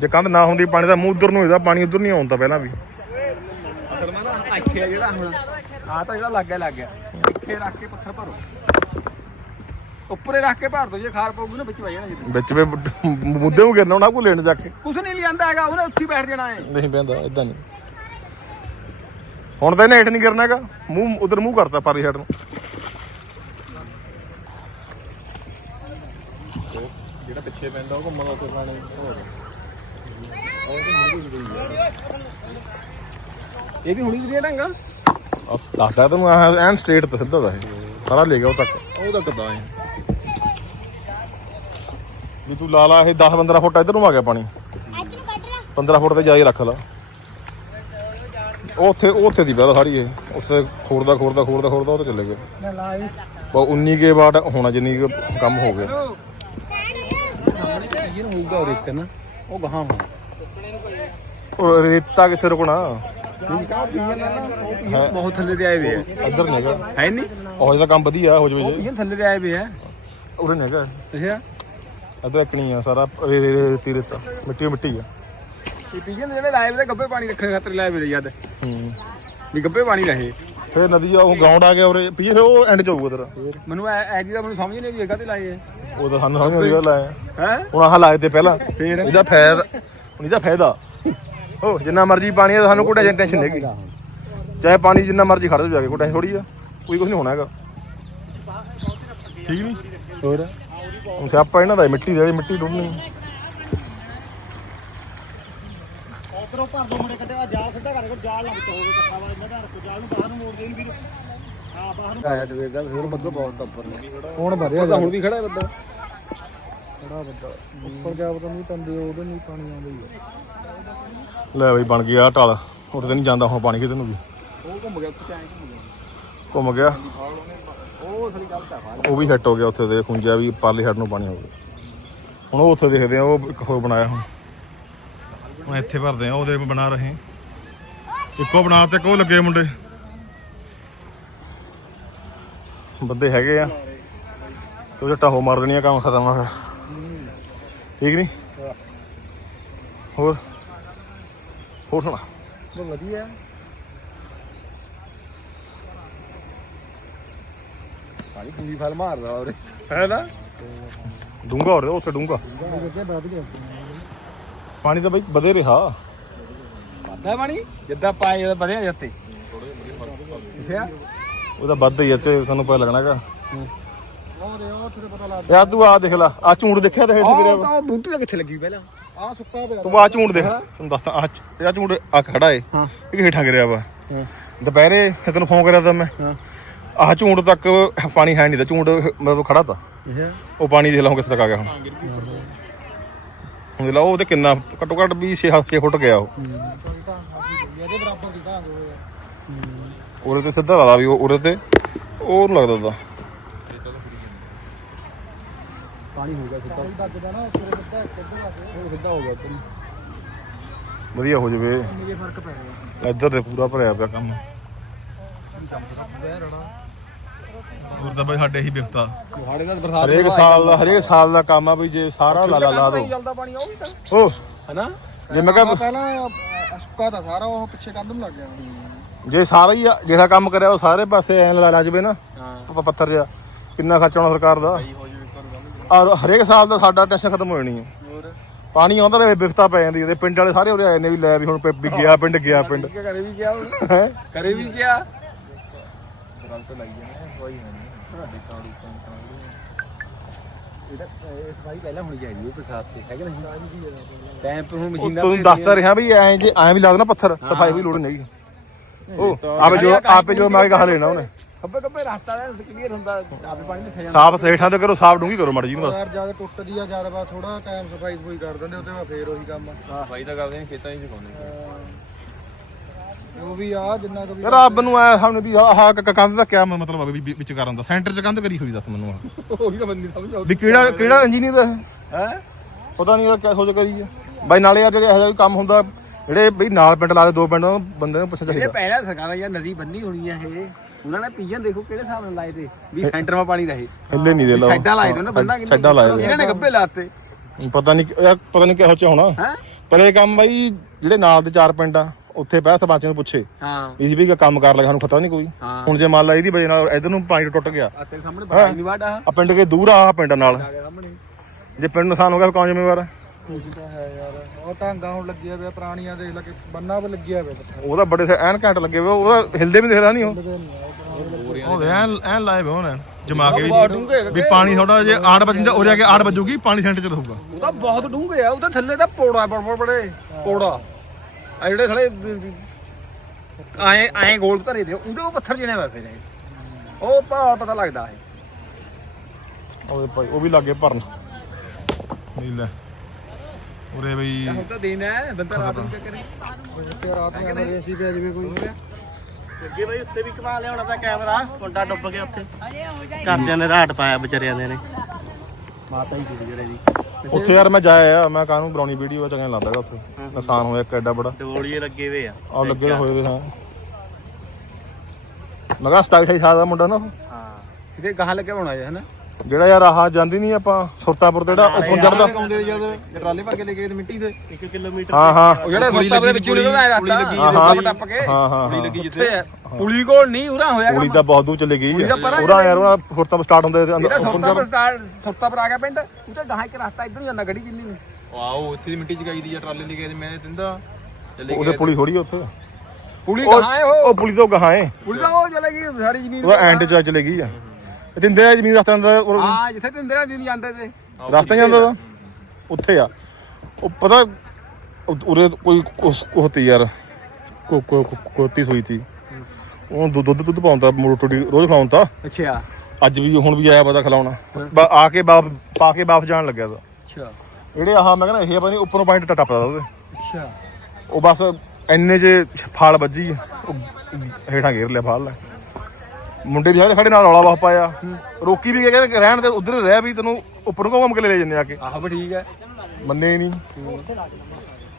ਜੇ ਕੰਧ ਨਾ ਹੁੰਦੀ ਪਾਣੀ ਦਾ ਮੂੰਹ ਉਧਰ ਨੂੰ ਇਹਦਾ ਪਾਣੀ ਉਧਰ ਨਹੀਂ ਆਉਂਦਾ ਪਹਿਲਾਂ ਵੀ। ਇੱਥੇ ਆ ਜਿਹੜਾ ਹੁਣ ਆ ਤਾਂ ਜਿਹੜਾ ਲੱਗ ਗਿਆ ਲੱਗ ਗਿਆ। ਇੱਥੇ ਰੱਖ ਕੇ ਪੱਥਰ ਭਰੋ। ਉੱਪਰੇ ਰੱਖ ਕੇ ਭਰ ਦੋ ਜੇ ਖਾਰ ਪਊਗੀ ਨਾ ਵਿੱਚ ਵਜ ਜਾਣਾ ਜਿੱਦ ਵਿੱਚ ਵੇ ਮੁੱਦੇ ਨੂੰ ਗਿਰਨਾ ਉਹਨਾਂ ਕੋ ਲੈਣ ਜਾ ਕੇ। ਕੁਛ ਨਹੀਂ ਲਿਆਂਦਾ ਹੈਗਾ ਉਹਨੇ ਉੱਥੇ ਬੈਠ ਜਾਣਾ ਹੈ। ਨਹੀਂ ਪੈਂਦਾ ਇਦਾਂ ਨਹੀਂ। ਹੁਣ ਤਾਂ ਇਹਨੇ ਹੇਠ ਨਹੀਂ ਗਿਰਨਾ ਹੈਗਾ ਮੂੰਹ ਉਧਰ ਮੂੰਹ ਕਰਤਾ ਪਰਲੀ ਸਾਈਡ ਨੂੰ। ਜਿਹੜਾ ਪਿੱਛੇ ਪੈਂਦਾ ਉਹ ਘੁੰਮਦਾ ਉੱਥੇ ਪਾਣੀ। ਹੋਰ ਇਹ ਵੀ ਹੁਣੀ ਵਧੀਆ ਢੰਗਾ ਆਹ ਦੱਸਦਾ ਤੈਨੂੰ ਆਹ ਐਨ ਸਟ੍ਰੇਟ ਤੇ ਸਿੱਧਾ ਦਾ ਇਹ। ਸਾਰਾ ਲੈ ਗਿਆ ਉਹ ਤੱਕ। ਉਹ ਤਾਂ ਕਿੱਦਾਂ ਹੈ ਵੀ ਤੂੰ ਲਾ ਲਾ ਇਹ 10 15 ਫੁੱਟ ਇੱਧਰ ਨੂੰ ਆ ਗਿਆ ਪਾਣੀ। 15 ਫੁੱਟ ਤੇ ਜਾਈ ਰੱਖ ਲਾ। ਉਹ ਉੱਥੇ ਉਹ ਉੱਥੇ ਦੀ ਪਹਿਲਾਂ ਸਾਰੀ ਇਹ। ਉੱਥੇ ਖੋਰਦਾ ਖੋਰਦਾ ਖੋਰਦਾ ਖੋਰਦਾ ਉਹ ਤੇ ਚਲੇ ਗਏ। ਬਸ 19 ਕੇ ਬਾਅਦ ਹੋਣਾ ਜਿੰਨੀ ਕੰਮ ਹੋ ਗਿਆ। ਇਹ ਹੋਊਗਾ ਉਹ ਇੱਕ ਨਾ ਉਹ ਗਾਹਾਂ ਹੋਣਾ। ਉਹ ਰੇਤਾ ਕਿੱਥੇ ਰੁਕਣਾ? ਬਹੁਤ ਥੱਲੇ ਤੇ ਆਏ ਵੇ ਆ। ਇੱਧਰ ਨਹੀਂ ਹੈਗਾ। ਹੈ ਨਹੀਂ ਉਹ ਜਿਹਦਾ ਕੰਮ ਵਧੀਆ ਹੋ ਜਵੇ ਜੇ। ਪੀਣ ਥੱਲੇ ਤੇ ਆਏ ਵੇ ਆ। ਉਰੇ ਨਹੀਂ ਹੈਗਾ। ਅੱਛਾ। ਇੱਧਰ ਇੱਕਣੀ ਆ ਸਾਰਾ ਰੇ ਰੇ ਰੇਤੀ ਰੇਤਾ। ਮਿੱਟੀ ਓ ਮਿੱਟੀ ਆ। ਇਹ ਦੇ ਜਿਹੜੇ ਲਾਏ ਵੇ ਗੱਬੇ ਪਾਣੀ ਰੱਖਣ ਖਾਤਰ ਲਾਏ ਵੇ ਯਾਦ ਹੂੰ। ਵੀ ਗੱਬੇ ਪਾਣੀ ਰਹੇ। ਫੇਰ ਨਦੀ ਆ ਉਹ ਗਰਾਊਂਡ ਆ ਗਿਆ ਉਰੇ। ਪਿੱਛੇ ਫੇਰ ਉਹ ਐਂਡ ਚ ਹੋਊਗਾ ਤੇਰਾ। ਮੈਨੂੰ ਐ ਐ ਜੀ ਦਾ ਮੈਨੂੰ ਸਮਝ ਨਹੀਂ ਵੀ ਹੈਗਾ ਤੇ ਲਾਏ ਉਹ ਤਾਂ ਸਾਨੂੰ ਸਮਝ ਨਹੀਂ ਆਉਂਦੀ ਲਾਇਆ ਹੈ? ਹੁਣ ਆਹ ਲਾਏ ਤੇ ਪਹਿਲਾਂ। ਫੇਰ? ਇਹਦਾ ਫਾਇਦਾ ਹੁਣ ਇਹਦਾ ਫਾਇਦਾ। ਉਹ ਜਿੰਨਾ ਮਰਜ਼ੀ ਪਾਣੀ ਆ ਸਾਨੂੰ ਕੋਈ ਟੈਨਸ਼ਨ ਨਹੀਂ ਹੈਗੀ। ਚਾਹੇ ਪਾਣੀ ਜਿੰਨਾ ਮਰਜ਼ੀ ਖੜ ਜਾ ਕੇ ਕੋਈ ਟੈਨਸ਼ਨ ਥੋੜੀ ਆ ਕੋਈ ਕੁਝ ਨਹੀਂ ਹੋਣਾ ਹੈਗਾ। ਠੀਕ ਨਹੀਂ ਹੋਰ? ਹੁਣ ਸਿਆਪਾ ਇਹਨਾਂ ਦਾ ਮਿੱਟੀ ਦੇ ਮਿੱਟੀ ਡੁੱਬਣੀ ਉਧਰੋਂ ਭਰ ਦੋ ਮੁੰਡੇ ਕੱਢੇ ਆ ਜਾਲ ਸਿੱਧਾ ਕਰਕੇ ਜਾਲ ਲੱਗ ਤਾ ਹੋਵੇ ਇਕੱਠਾ ਵਾ ਇਹਨਾਂ ਦਾ ਜਾਲ ਨੂੰ ਬਾਹਰ ਨੂੰ ਮੋੜ ਦੇਣ ਵੀਰ ਹਾਂ ਬਾਹਰ ਨੂੰ। ਆਇਆ ਤੇ ਵੇਖਦਾ ਫਿਰ ਬੱਦਲ ਬਹੁਤ ਉੱਪਰ ਨੇ। ਹੁਣ ਵਧਿਆ ਤਾਂ ਹੁਣ ਵੀ ਖੜਾ ਹੈ ਬੱਦਲ ਬੜਾ ਵੱਡਾ। ਉੱਪਰ ਜਾ ਪਤਾ ਨਹੀਂ ਤੰਦੇ ਉਹਦੇ ਨਹੀਂ ਪਾਣੀ ਆਉਂਦਾ ਹੀ ਲੈ ਬਈ ਬਣ ਗਿਆ ਟਲ। ਉੱਥੇ ਤੇ ਨਹੀਂ ਜਾਂਦਾ ਹੁਣ ਪਾਣੀ ਕਿਤੇ ਨੂੰ ਵੀ। ਉਹ ਘੁੰਮ ਗਿਆ ਉੱਥੇ ਐਂ ਘੁੰਮ ਗਿਆ। ਘੁੰਮ ਗਿਆ। ਉਹ ਵੀ ਸੈੱਟ ਹੋ ਗਿਆ ਉੱਥੇ ਦੇ ਖੁੰਜਾ ਵੀ ਪਰਲੇ ਸਾਈਡ ਨੂੰ ਪਾਣੀ ਹੋ ਗਿਆ। ਹੁਣ ਉਹ ਉੱਥੇ ਦੇਖਦੇ ਆ ਉਹ ਇੱਕ ਹੋਰ ਬਣਾਇਆ ਹੁਣ। ਹੁਣ ਇੱਥੇ ਭਰਦੇ ਆ ਉਹਦੇ ਬਣਾ ਰਹੇ ਇੱਕੋ ਬਣਾ ਤੇ ਕੋ ਲੱਗੇ ਮੁੰਡੇ। ਬੰਦੇ ਹੈਗੇ ਆ। ਉਹ ਜੱਟਾ ਹੋ ਮਾਰ ਦੇਣੀਆਂ ਕੰਮ ਖਤਮ ਆ ਫਿਰ। ਠੀਕ ਨਹੀਂ ਹੋਰ? ਹੋਰ ਸੁਣਾ। ਬਹੁਤ ਵਧੀਆ। ਸਾਰੀ ਪੂਰੀ ਫਲ ਮਾਰਦਾ ਉਹਰੇ ਹੈ ਨਾ? ਡੂੰਗਾ ਹੋ ਰਿਹਾ ਉੱਥੇ ਡੂੰਗਾ ਪਾਣੀ ਤਾਂ ਬਈ ਵਧੇ ਰਿਹਾ। ਵਾਦਾ ਪਾਣੀ? ਜਿੱਦਾਂ ਪਾਏ ਉਹਦਾ ਵਧਿਆ ਜੱਤੇ ਕਿੱਥੇ ਉਹਦਾ ਵੱਧ ਹੀ ਚ ਤੁਹਾਨੂੰ ਪਤਾ ਲੱਗਣਾਗਾ ਯਾਰ ਤੂੰ ਆ ਦੇਖ ਲੈ ਆ ਝੂੰਡ ਦੇਖਿਆ ਤੇ ਹੇਠ ਗਿਰਿਆ ਉਹ ਬੂਟੀ ਦਾ ਕਿੱਥੇ ਲੱਗੀ ਪਹਿਲਾਂ। ਆ ਸੁੱਕਾ ਪਿਆ ਤੂੰ ਆ ਝੂੰਡ ਦੇਖ ਤੈਨੂੰ ਦੱਸਦਾ ਆ ਇਹ ਝੂੰਡ ਆ ਖੜਾ ਏ। ਹਾਂ। ਇਹ ਹੇਠਾਂ ਗਿਰਿਆ ਵਾ। ਦੁਪਹਿਰੇ ਤੈਨੂੰ ਫੋਨ ਕਰਿਆ ਤਾਂ ਮੈਂ। ਹਾਂ। ਆਹ ਝੂੰਡ ਤੱਕ ਪਾਣੀ ਹੈ ਨਹੀਂ ਤਾਂ ਝੂੰਡ ਮਤਲਬ ਖੜਾ ਤਾ। ਉਹ ਪਾਣੀ ਦੇਖ ਲਾ ਹੁਣ ਕਿੱਥੇ ਤੱਕ ਆ ਗਿਆ ਹੁਣ। ਹੁਣ ਲਾ ਉਹ ਉਹਦੇ ਕਿੰਨਾ ਘੱਟੋ ਘੱਟ ਵੀ 6 ਫੁੱਟ ਗਿਆ ਉਹ। ਇਹਦੇ ਬਰਾਬਰ ਦੀ ਤਾਂ ਹੋਵੇ ਉਹਦੇ ਤੇ ਸਿੱਧਾ ਲਾ ਲਾ ਵੀ ਉਹ ਉਹਦੇ ਤੇ ਉਹ ਲੱਗਦਾ ਤਾ ਪਾਣੀ ਹੋ ਗਿਆ ਸਿੱਧਾ। ਲੱਗਦਾ ਨਾ ਤੇਰੇ ਸਿੱਧਾ ਕਿੱਧਰ ਲੱਗ ਗਿਆ ਉਹ ਸਿੱਧਾ ਹੋ ਗਿਆ ਉੱਧਰ ਨੂੰ। ਵਧੀਆ ਹੋ ਜਵੇ। ਮੇਰੇ ਫ਼ਰਕ ਪੈ ਗਿਆ? ਇੱਧਰ ਤੇ ਪੂਰਾ ਭਰਿਆ ਪਿਆ ਕੰਮ। ਹੋਰ ਤਾਂ ਬਈ ਸਾਡੇ ਹੀ ਬਿਫਤਾ ਸਾਡੇ ਦਾ ਬਰਸਾਤ ਹਰੇਕ ਸਾਲ ਦਾ ਹਰੇਕ ਸਾਲ ਦਾ ਕੰਮ ਆ ਵੀ ਜੇ ਸਾਰਾ ਲਾ ਲਾ ਲਾ ਦੋ ਚੱਲਦਾ ਪਾਣੀ ਉਹ ਵੀ ਤਾਂ। ਉਹ ਹੈਨਾ? ਜੇ ਮੈਂ ਕਿਹਾ ਪਹਿਲਾਂ ਸੁੱਕਾ ਤਾਂ ਸਾਰਾ ਉਹ ਪਿੱਛੇ ਕੰਧ ਨੂੰ ਲੱਗ ਗਿਆ। ਜੇ ਸਾਰਾ ਹੀ ਆ- ਜਿਹੜਾ ਕੰਮ ਕਰਿਆ ਉਹ ਸਾਰੇ ਪਾਸੇ ਐ ਲਾ ਲਾ ਜਵੇ ਨਾ। ਹਾਂ। ਪੱਥਰ ਜਿਹਾ। ਕਿੰਨਾ ਖਰਚਾ ਆਉਣਾ ਸਰਕਾਰ ਦਾ। ਔਰ ਹਰੇਕ ਸਾਲ ਦਾ ਸਾਡਾ ਟੈਨਸ਼ਨ ਖਤਮ ਹੋ ਜਾਣੀ ਹੈ। ਹੋਰ? ਪਾਣੀ ਆਉਂਦਾ ਵੇ ਬਿਫਤਾ ਪੈ ਜਾਂਦੀ ਇਹਦੇ ਪਿੰਡ ਵਾਲੇ ਸਾਰੇ ਉਰੇ ਆਏ ਨੇ ਵੀ ਲੈ ਵੀ ਹੁਣ ਪ- ਵੀ ਗਿਆ ਪਿੰਡ ਗਿਆ ਪਿੰਡ। ਕਰੇ ਵੀ ਗਿਆ ਹੈਂ? ਕਰੇ ਵੀ ਗਿਆ? ਇਹਦਾ ਇਹ ਸਫ਼ਾਈ ਪਹਿਲਾਂ ਹੋਣੀ ਚਾਹੀਦੀ ਹੈ ਬਰਸਾਤ ਤੇ ਹੈ ਕਿ ਨਹੀਂ? ਟਾਈਮ ਪਰ ਹੁਣ ਉਹ ਮਸ਼ੀਨਾਂ ਤੁਹਾਨੂੰ ਦੱਸਦਾ ਰਿਹਾ ਵੀ ਐਂ ਜੇ ਐਂ ਵੀ ਲਾ ਦੇਣਾ ਪੱਥਰ ਸਫ਼ਾਈ ਵੀ ਲੋੜ ਨਹੀਂ ਹੈਗੀ। ਉਹ ਆਪੇ ਜੋ ਆਪੇ ਜੋ ਮੈਂ ਕਹਾ ਲੈਣਾ ਉਹਨੇ। ਖੱਬੇ ਖੱਬੇ ਰਸਤਾ ਹੈ ਕਲੀਅਰ ਹੁੰਦਾ ਆਪੇ ਪਾਣੀ ਲਿਖਿਆ ਜਾਂਦਾ ਸਾਫ਼ ਸੇਠਾਂ ਤੇ ਕਰੋ ਸਾਫ਼ ਡੂੰਗੀ ਕਰੋ ਮੜ ਜੀ ਨੂੰ ਬਸ ਯਾਰ ਜ਼ਿਆਦਾ ਟੁੱਟਦੀ ਆ ਜ਼ਿਆਦਾ ਬਾਅਦ ਥੋੜਾ ਟਾਈਮ ਸਫ਼ਾਈ ਸਫ਼ਾਈ ਕਰ ਦਿੰਦੇ ਉਹਦੇ ਬਾਅਦ ਫੇਰ ਉਹੀ ਕੰਮ ਸਫ਼ਾਈ ਤਾਂ ਕਰਦੇ ਨੇ ਖੇਤਾਂ 'ਚ ਪਾਉਂਦੇ ਉਹ ਵੀ ਆ ਜਿੰਨਾ ਕੁ ਵੀ ਯਾਰ ਰੱਬ ਨੂੰ ਐ ਸਾਹਮਣੇ ਵੀ ਆਹ ਕ- ਕੰਧ ਦਾ ਕਿਆ ਮਤਲਬ ਆ ਵੀ ਵੀ ਵਿੱਚ ਕਰਨ ਦਾ। ਸੈਂਟਰ 'ਚ ਕੰਧ ਕਰੀ ਹੋਈ ਦੱਸ ਮੈਨੂੰ ਆਹ। ਉਹੀ ਤਾਂ ਬੰਦੀ ਸਮਝ ਆਉਂਦੀ। ਵੀ ਕਿਹੜਾ ਕਿਹੜਾ ਇੰਜੀਨੀਅਰ ਹੈ ਹੈ? ਪਤਾ ਨਹੀਂ ਯਾਰ ਕਿਆ ਸੋਚ ਕਰੀ ਆ। ਬਾਈ ਨਾਲੇ ਯਾਰ ਜਿਹੜੇ ਇਹੋ ਜਿਹਾ ਵੀ ਕੰਮ ਹੁੰਦਾ ਜਿਹੜੇ ਬਈ ਨਾਲ ਪਿੰਡ ਲਾ ਦੇ ਦੋ ਪਿੰਡ ਬੰਦੇ ਨੂੰ ਪੁੱਛਣਾ ਇਹ ਚਾਹੀਦਾ ਪਹਿਲਾਂ ਸਰਕਾਰਾਂ ਜਾਂ ਨਦੀ ਬੰਨੀ ਹੋਣੀ ਆ ਇਹ। ਉਹਨਾਂ ਨੇ ਪੀਜਨ ਦੇਖੋ ਕਿਹੜੇ ਹਿਸਾਬ ਨਾਲ ਲਾਏ ਤੇ ਵੀ ਸੈਂਟਰ 'ਮਾ ਪਾਣੀ ਰਹੇ। ਹਿੱਲੇ ਨਹੀਂ ਦੇ ਲਾ ਸਾਈਡਾਂ ਲਾਏ ਤੇ ਉਹਨਾਂ ਬੰਨਾ ਸਾਈਡਾਂ ਲਾਏ ਇਹਨਾਂ ਨੇ ਗੱਬੇ ਲਾਤੇ। ਪਤਾ ਨਹੀਂ ਯਾਰ ਪਤਾ ਨਹੀਂ ਕਿਹੋ ਜਿਹਾ ਹੋਣਾ। ਹੈ? ਪਰ ਇਹ ਕੰਮ ਬਾਈ ਜਿਹੜੇ ਨਾਲ ਦੇ ਚਾਰ ਪਿੰਡ ਆ ਉੱਥੇ ਬਹਿ ਸਰਪੰਚ ਨੂੰ ਪੁੱਛੇ। ਹਾਂ। ਵੀ ਵੀ ਕੰਮ ਕਰ ਲਿਆ ਸਾਨੂੰ ਪਤਾ ਨਹੀਂ ਕੋਈ। ਹਾਂ। ਹੁਣ ਜੇ ਮੰਨ ਲਾ ਇਹਦੀ ਵਜ੍ਹਾ ਨਾਲ ਇਧਰ ਨੂੰ ਪਾਣੀ ਟੁੱਟ ਗਿਆ। ਆ ਤੇਰੇ ਸਾਹਮਣੇ ਪਾਣੀ ਨਹੀਂ ਵਾੜਾ ਆ। ਪਿੰਡ ਕੇ ਦੂਰ ਆ ਆਹ ਪਿੰਡ ਨਾਲ। ਆ ਗਿਆ ਸਾਹਮਣੇ। ਜੇ ਪਿੰਡ ਨੁਕਸਾਨ ਹੋ ਗਿਆ ਫਿਰ ਕੌਣ ਜ਼ਿੰਮੇਵਾਰ ਆ? ਤਾਂ ਹੈ ਯਾਰ। ਉਹ ਟਾਂਗਾ ਹੁਣ ਲੱਗਿਆ ਪਿਆ ਪੁਰਾਣੀਆਂ ਦੇਖ ਲੈ ਕੇ ਬੰਨਾ ਵੀ ਲੱਗਿਆ ਪਿਆ। ਪੱਥਰ ਉਹਦਾ ਬੜੇ ਸੇ ਐਨ ਘੰਟ ਲੱਗੇ ਹੋਏ ਉਹਦਾ ਹਿਲਦੇ ਵੀ ਦੇਖਦਾ ਨਹੀਂ ਉਹ। ਲੱਗਦੇ ਨਹੀਂ ਆ। ਉਹ ਐਨ ਐਨ ਲਾਏ ਵੇ ਉਹਨੇ ਜਮਾ ਕੇ ਵੀ ਬਹੁਤ ਡੂੰਘੇ ਵੀ ਪਾਣੀ ਥੋੜਾ ਜੇ ਆੜ ਵੱਜਦਾ ਉਰੇ ਆ ਕੇ ਆੜ ਵੱਜੂਗੀ ਪਾਣੀ ਸੈਂਟਰ ਚ ਰਹੂਗਾ। ਉਹ ਤਾਂ ਬਹੁਤ ਡੂੰਘੇ ਆ ਉਹਦੇ ਥੱਲੇ ਤਾਂ ਪੌੜਾ ਬੜ ਬੜ ਬੜੇ ਪੌੜਾ। ਆ ਜਿਹੜੇ ਥਲੇ ਆਏ ਆਏ ਗੋਲ ਧਰੇ ਦੇ ਉਹਦੇ ਉਹ ਪੱਥਰ ਜਿਹਨੇ ਵਸੇ ਨੇ। ਉਹ ਪਾ ਪਤਾ ਲੱਗਦਾ ਹੈ ਉਹਦੇ ਭਾਈ ਉਹ ਵੀ ਲੱਗੇ ਭਰਨ। ਨਹੀਂ ਲੈ। ਉਰੇ ਬਈ ਹੁਣ ਤਾਂ ਦਿਨ ਹੈ ਬੰਦਾ ਰਾਤ ਨੂੰ ਕਿਆ ਕਰੇ? ਅੱਗੇ ਬਈ ਉੱਤੇ ਵੀ ਕਮਾ ਲਿਆਉਣਾ ਤਾਂ ਕੈਮਰਾ ਮੁੰਡਾ ਡੁੱਬ ਗਿਆ ਉੱਥੇ। ਘਰਦਿਆਂ ਨੇ ਰਾਟ ਪਾਇਆ ਵਿਚਾਰਿਆਂ ਦੇ ਨੇ। ਮਾਤਾ ਹੀ ਗੁਜ਼ਰੇ ਜੀ। ਉੱਥੇ ਯਾਰ ਮੈਂ ਜਾਇਆ ਆ ਮੈਂ ਕਾਹਨੂੰ ਵੀਡੀਓ ਚੰਗਾ ਨੀ ਲੱਗਦਾ ਹੈਗਾ ਉੱਥੇ ਨੁਕਸਾਨ ਹੋਇਆ ਇੱਕ ਐਡਾ ਬੜਾ। ਟੋਲੀਏ ਲੱਗੇ ਵੇ ਆ। ਆ ਲੱਗੇ ਤਾਂ ਹੋਏ ਦੇ ਹਾਂ। ਮਗਾ 27 ਸਾਲ ਦਾ ਮੁੰਡਾ ਨਾ ਉਹ। ਹਾਂ। ਕਿਤੇ ਗਾਹਾਂ ਲੱਗੇ ਹੋਣਾ ਹੈ ਹਨਾ? ਜਿਹੜਾ ਯਾਰ ਆਹ ਜਾਂਦੀ ਨਹੀਂ ਆਪਾਂ ਸੁਰਤਾਪੁਰ ਤੇ ਜਿਹੜਾ ਉੱਪਰ ਚੜਦਾ ਆਉਂਦੇ ਜਦੋਂ ਟਰਾਲੇ ਭਰ ਕੇ ਲੈ ਗਏ ਤੇ ਮਿੱਟੀ ਦੇ 1 ਕਿਲੋਮੀਟਰ ਹਾਂ ਹਾਂ। ਉਹ ਜਿਹੜੇ ਸੁੱਤਾ ਦੇ ਵਿੱਚ ਨਿਕਲਦਾ ਹੈ ਹਾਂ, ਰਸਤਾ ਹਾਂ। ਟੱਪ ਕੇ। ਹਾਂ ਹਾਂ ਪੁਲੀ ਲੱਗੀ ਜਿੱਥੇ। ਪੁਲੀ ਕੋਲ ਨਹੀਂ ਉਰਾ ਹੋਇਆ ਪੁਲੀ ਤਾਂ ਬਹੁਤ ਦੂਰ ਚਲੇ ਗਈ ਉਹਦਾ ਯਾਰ ਉਹਦਾ ਸੁਰਤਾਪੁਰ ਸਟਾਰਟ ਹੁੰਦੇ ਅੰਦਰ ਸਟਾਰਟ ਆ ਗਿਆ ਪਿੰਡ ਉੱਤੇ ਗਾਹਾਂ ਇੱਕ ਰਸਤਾ ਇੱਧਰ ਨੂੰ ਜਾਂਦਾ ਗੱਡੀ ਜਿੰਨੀ ਨੂੰ ਵਾਓ ਇੱਥੇ ਦੀ ਮਿੱਟੀ ਚਕਾਈ ਦੀ ਆ ਟਰਾਲੇ ਲੈ ਕੇ ਆਏ ਤੇ ਮੈਂ ਦਿੰਦਾ। ਚੱਲੇ ਉਹਦੇ ਪੁਲੀ ਥੋੜੀ ਉੱਥੇ। ਪੁਲੀ ਉਹ ਗਾਹਾਂ ਹੈ ਉਹ। ਉਹ ਪੁਲੀ ਤੋਂ ਗਾਹਾਂ ਏ ਪੁਲੀ ਤਾਂ ਉਹ ਚਲੇ ਗਈ ਸਾਰੀ ਜ਼ਮੀਨ ਉਹਦਾ ਐਂਡ ਚ ਚਲੇ ਗਈ ਆ। ਦਿੰਦੇ ਆ ਜ਼ਮੀਨ ਰਸਤਾ ਅੰਦਰ ਉਹ ਹਾਂ ਜਿੱਥੇ ਤਿੰਦਰਾ ਦਿਨ ਜਾਂਦੇ ਤੇ ਰਸਤਾ ਨਹੀਂ ਜਾਂਦਾ ਉੱਥੇ ਆ। ਉਹ ਪਤਾ ਉ- ਉਰੇ ਕੋਈ ਕੋਹਤੀ ਯਾਰ। ਕੋ ਕੋ ਕੋ- ਕੋਤੀ ਸੋਈ ਸੀ। ਉਹ ਦੁੱਧ ਦੁੱਧ ਦੁੱਧ ਪਾਉਂਦਾ ਮੋਟੋ ਰੋਜ਼ ਖਲਾਉਂਦਾ ਅੱਛਾ। ਅੱਜ ਵੀ ਹੁਣ ਵੀ ਆਇਆ ਪਤਾ ਖਲਾਉਣਾ। ਬਾ- ਆ ਕੇ ਬਾਪ ਪਾ ਕੇ ਵਾਪਸ ਜਾਣ ਲੱਗਿਆ ਤਾਂ। ਅੱਛਾ। ਜਿਹੜੇ ਆਹ ਮੈਂ ਕਹਿੰਦਾ ਇਹ ਪਤਾ ਨਹੀਂ ਉੱਪਰੋਂ ਪੁਆਇੰਟ ਟੱਪਦਾ ਉਹਦੇ। ਅੱਛਾ। ਉਹ ਬਸ ਇੰਨੇ ਜੇ ਫਾਲ ਵੱਜੀ ਉਹ ਹੇਠਾਂ ਘੇਰ ਲਿਆ ਫਾਲ। ਲੈ ਮੁੰਡੇ ਵੀ ਸਾਡੇ ਸਾਡੇ ਨਾਲ ਰੌਲਾ ਵਾਹ ਪਾਇਆ ਰੋਕੀ ਵੀ ਕਹਿੰਦੇ ਰਹਿਣ ਦੇ ਉਧਰ ਰਹਿ ਵੀ ਤੈਨੂੰ ਉੱਪਰ ਨੂੰ ਘੁੰਮ ਕੇ ਲੈ ਜੰਨੇ ਆ ਕੇ। ਆਹ ਵੀ ਠੀਕ ਹੈ ਮੰਨੇ ਹੀ ਨਹੀਂ।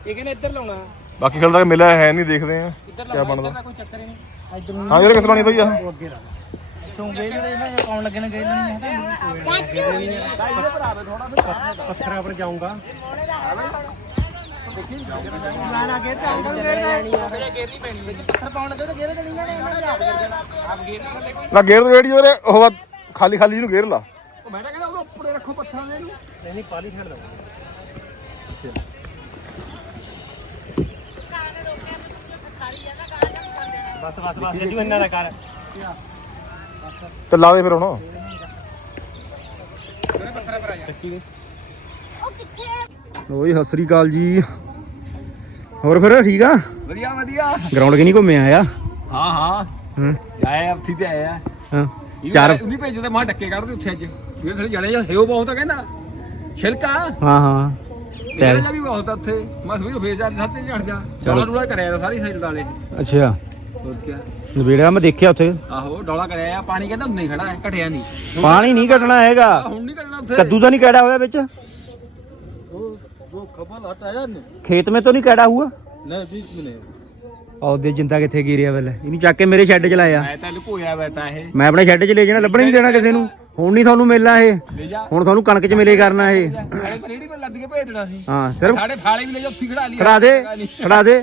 ਇਹ ਕਹਿੰਦੇ ਇੱਧਰ ਲਾਉਣਾ। ਬਾਕੀ ਖੇਲ ਤੱਕ ਮਿਲਿਆ ਹੈ ਨਹੀਂ ਦੇਖਦੇ ਆ। ਕੀ ਬਣਦਾ। ਕੋਈ ਚੱਕਰ ਹੀ ਨਹੀਂ। ਹਾਂ ਯਾਰ ਕਿਸ ਬਣੀ ਬਈ ਆ? ਤੂੰ ਗਏ ਜਿਹੜੇ ਇਹਨਾਂ ਦੇ ਕੌਣ ਲੱਗਣੇ ਗਏ ਨਹੀਂ ਪੱਥਰਾਂ ਪਰ ਜਾਊਂਗਾ। ਲਾਣਾ ਗੇਰ ਤੇ ਅੰਕਲ ਗੇਰ ਲੈਣੀ ਆ ਗੇਰਨੀ ਪੈਣੀ ਵਿੱਚ ਪੱਥਰ ਪਾਉਣ ਲੱਗੇ ਤਾਂ ਗੇਰ ਚਲੀ ਜਾਣੇ ਇਹਨਾਂ ਦੇ ਆਪ ਕਰ ਦੇਣਾ ਆਪ ਗੇਰ ਨਾ ਲੈ ਨਾ ਗੇਰ ਦੇ ਰੇੜੀ ਉਹਦੇ ਉਹ ਬਾਅਦ ਖਾਲੀ ਖਾਲੀ ਜਿਹਨੂੰ ਗੇਰ ਲਾ। ਉਹ ਮੈਂ ਤਾਂ ਕਹਿੰਦਾ ਉਹ ਉੱਪਰੇ ਰੱਖੋ ਪੱਥਰਾਂ ਦੇ ਨੂੰ ਨਹੀਂ ਨਹੀਂ ਪਾਲੀ ਛੱਡ ਦੋ ਬਸ ਬਸ ਬਸ ਜੱਜੂ ਇੰਨਾ ਦਾ ਕਰ ਤੇ ਲਾ ਦੇ ਫਿਰ ਹੁਣ ਓਏ ਸਤਿ ਸ੍ਰੀ ਅਕਾਲ ਜੀ। ਹੋਰ ਫਿਰ ਠੀਕ ਆ? ਵਧੀਆ ਵਧੀਆ। ਗਰਾਊਂਡ ਕਿ ਨਹੀਂ ਘੁੰਮਿਆ ਆਇਆ ਹਾਂ ਹਾਂ। ਹਾਂ। ਜਾਏ ਉੱਥੀ ਤੇ ਆਇਆ ਹਾਂ ਚਾਰ ਉਹਨੀ ਭੇਜਦੇ ਮਾਂ ਡੱਕੇ ਕੱਢਦੇ ਉੱਥੇ ਅੱਜ। ਜਿਹੜੇ ਥੋੜੇ ਜੜੇ ਜਾਂ ਹਿਓ ਬਹੁਤ ਆ ਕਹਿੰਦਾ। ਛਿਲਕਾ। ਹਾਂ ਹਾਂ। ਤੇਰਾ ਵੀ ਬਹੁਤ ਆ ਉੱਥੇ। ਮੈਂ ਸਮਝੋ ਫੇਰ ਜਾ ਸਾਤੇ ਝੜ ਜਾ। ਡੋਲਾ ਡੋਲਾ ਕਰਿਆ ਸਾਰੀ ਸਾਈਡ ਵਾਲੇ ਅੱਛਾ। ਹੋਰ ਕੀ ਨਵੇੜਿਆ ਮੈਂ ਦੇਖਿਆ ਉੱਥੇ। ਆਹੋ ਡੋਲਾ ਕਰਿਆ ਆ। ਪਾਣੀ ਕਹਿੰਦਾ ਨਹੀਂ ਖੜਾ ਹੈ ਘਟਿਆ ਨਹੀਂ। ਪਾਣੀ ਨਹੀਂ ਕੱਢਣਾ ਹੈਗਾ। ਹੁਣ ਨਹੀਂ ਕੱਢਣਾ ਉੱਥੇ। ਕੱਦੂ ਤਾਂ ਨਹੀਂ ਕਿਹੜਾ ਹੋਇਆ ਵਿੱਚ? वो खबर हटाया नहीं ਖੇਤ ਮੇ ਤਾਂ ਨਹੀਂ ਕਿਹੜਾ ਹੁਆ नहीं बीच में नहीं ਉਹਦੇ ਜਿੰਦਾ ਕਿੱਥੇ ਗਿਰਿਆ ਵੇਲੇ ਇਹਨੂੰ ਚੱਕ ਕੇ ਮੇਰੇ ਸ਼ੈੱਡ ਚ ਲਾਇਆ ਮੈਂ ਤਾਂ ਲੁਕੋਇਆ ਵੇ ਤਾਂ ਇਹ ਮੈਂ ਆਪਣੇ ਸ਼ੈੱਡ ਚ ਲੈ ਜਾਣਾ ਲੱਭਣ ਨਹੀਂ ਦੇਣਾ ਕਿਸੇ ਨੂੰ ਹੁਣ ਨਹੀਂ ਤੁਹਾਨੂੰ ਮਿਲਣਾ ਇਹ ਲੈ ਜਾ ਹੁਣ ਤੁਹਾਨੂੰ ਕਣਕ ਚ ਮਿਲੇ ਕਰਨਾ ਇਹ ਸਾਡੇ ਪਰ ਰੇੜੀ ਕੋਲ ਲੱਦ ਕੇ ਭੇਜ ਦੇਣਾ ਸੀ ਹਾਂ ਸਿਰਫ ਸਾਡੇ ਫਾਲੇ ਵੀ ਲੈ ਜਾ ਉੱਥੇ ਖੜਾ ਲਈ ਖੜਾ ਦੇ ਖੜਾ ਦੇ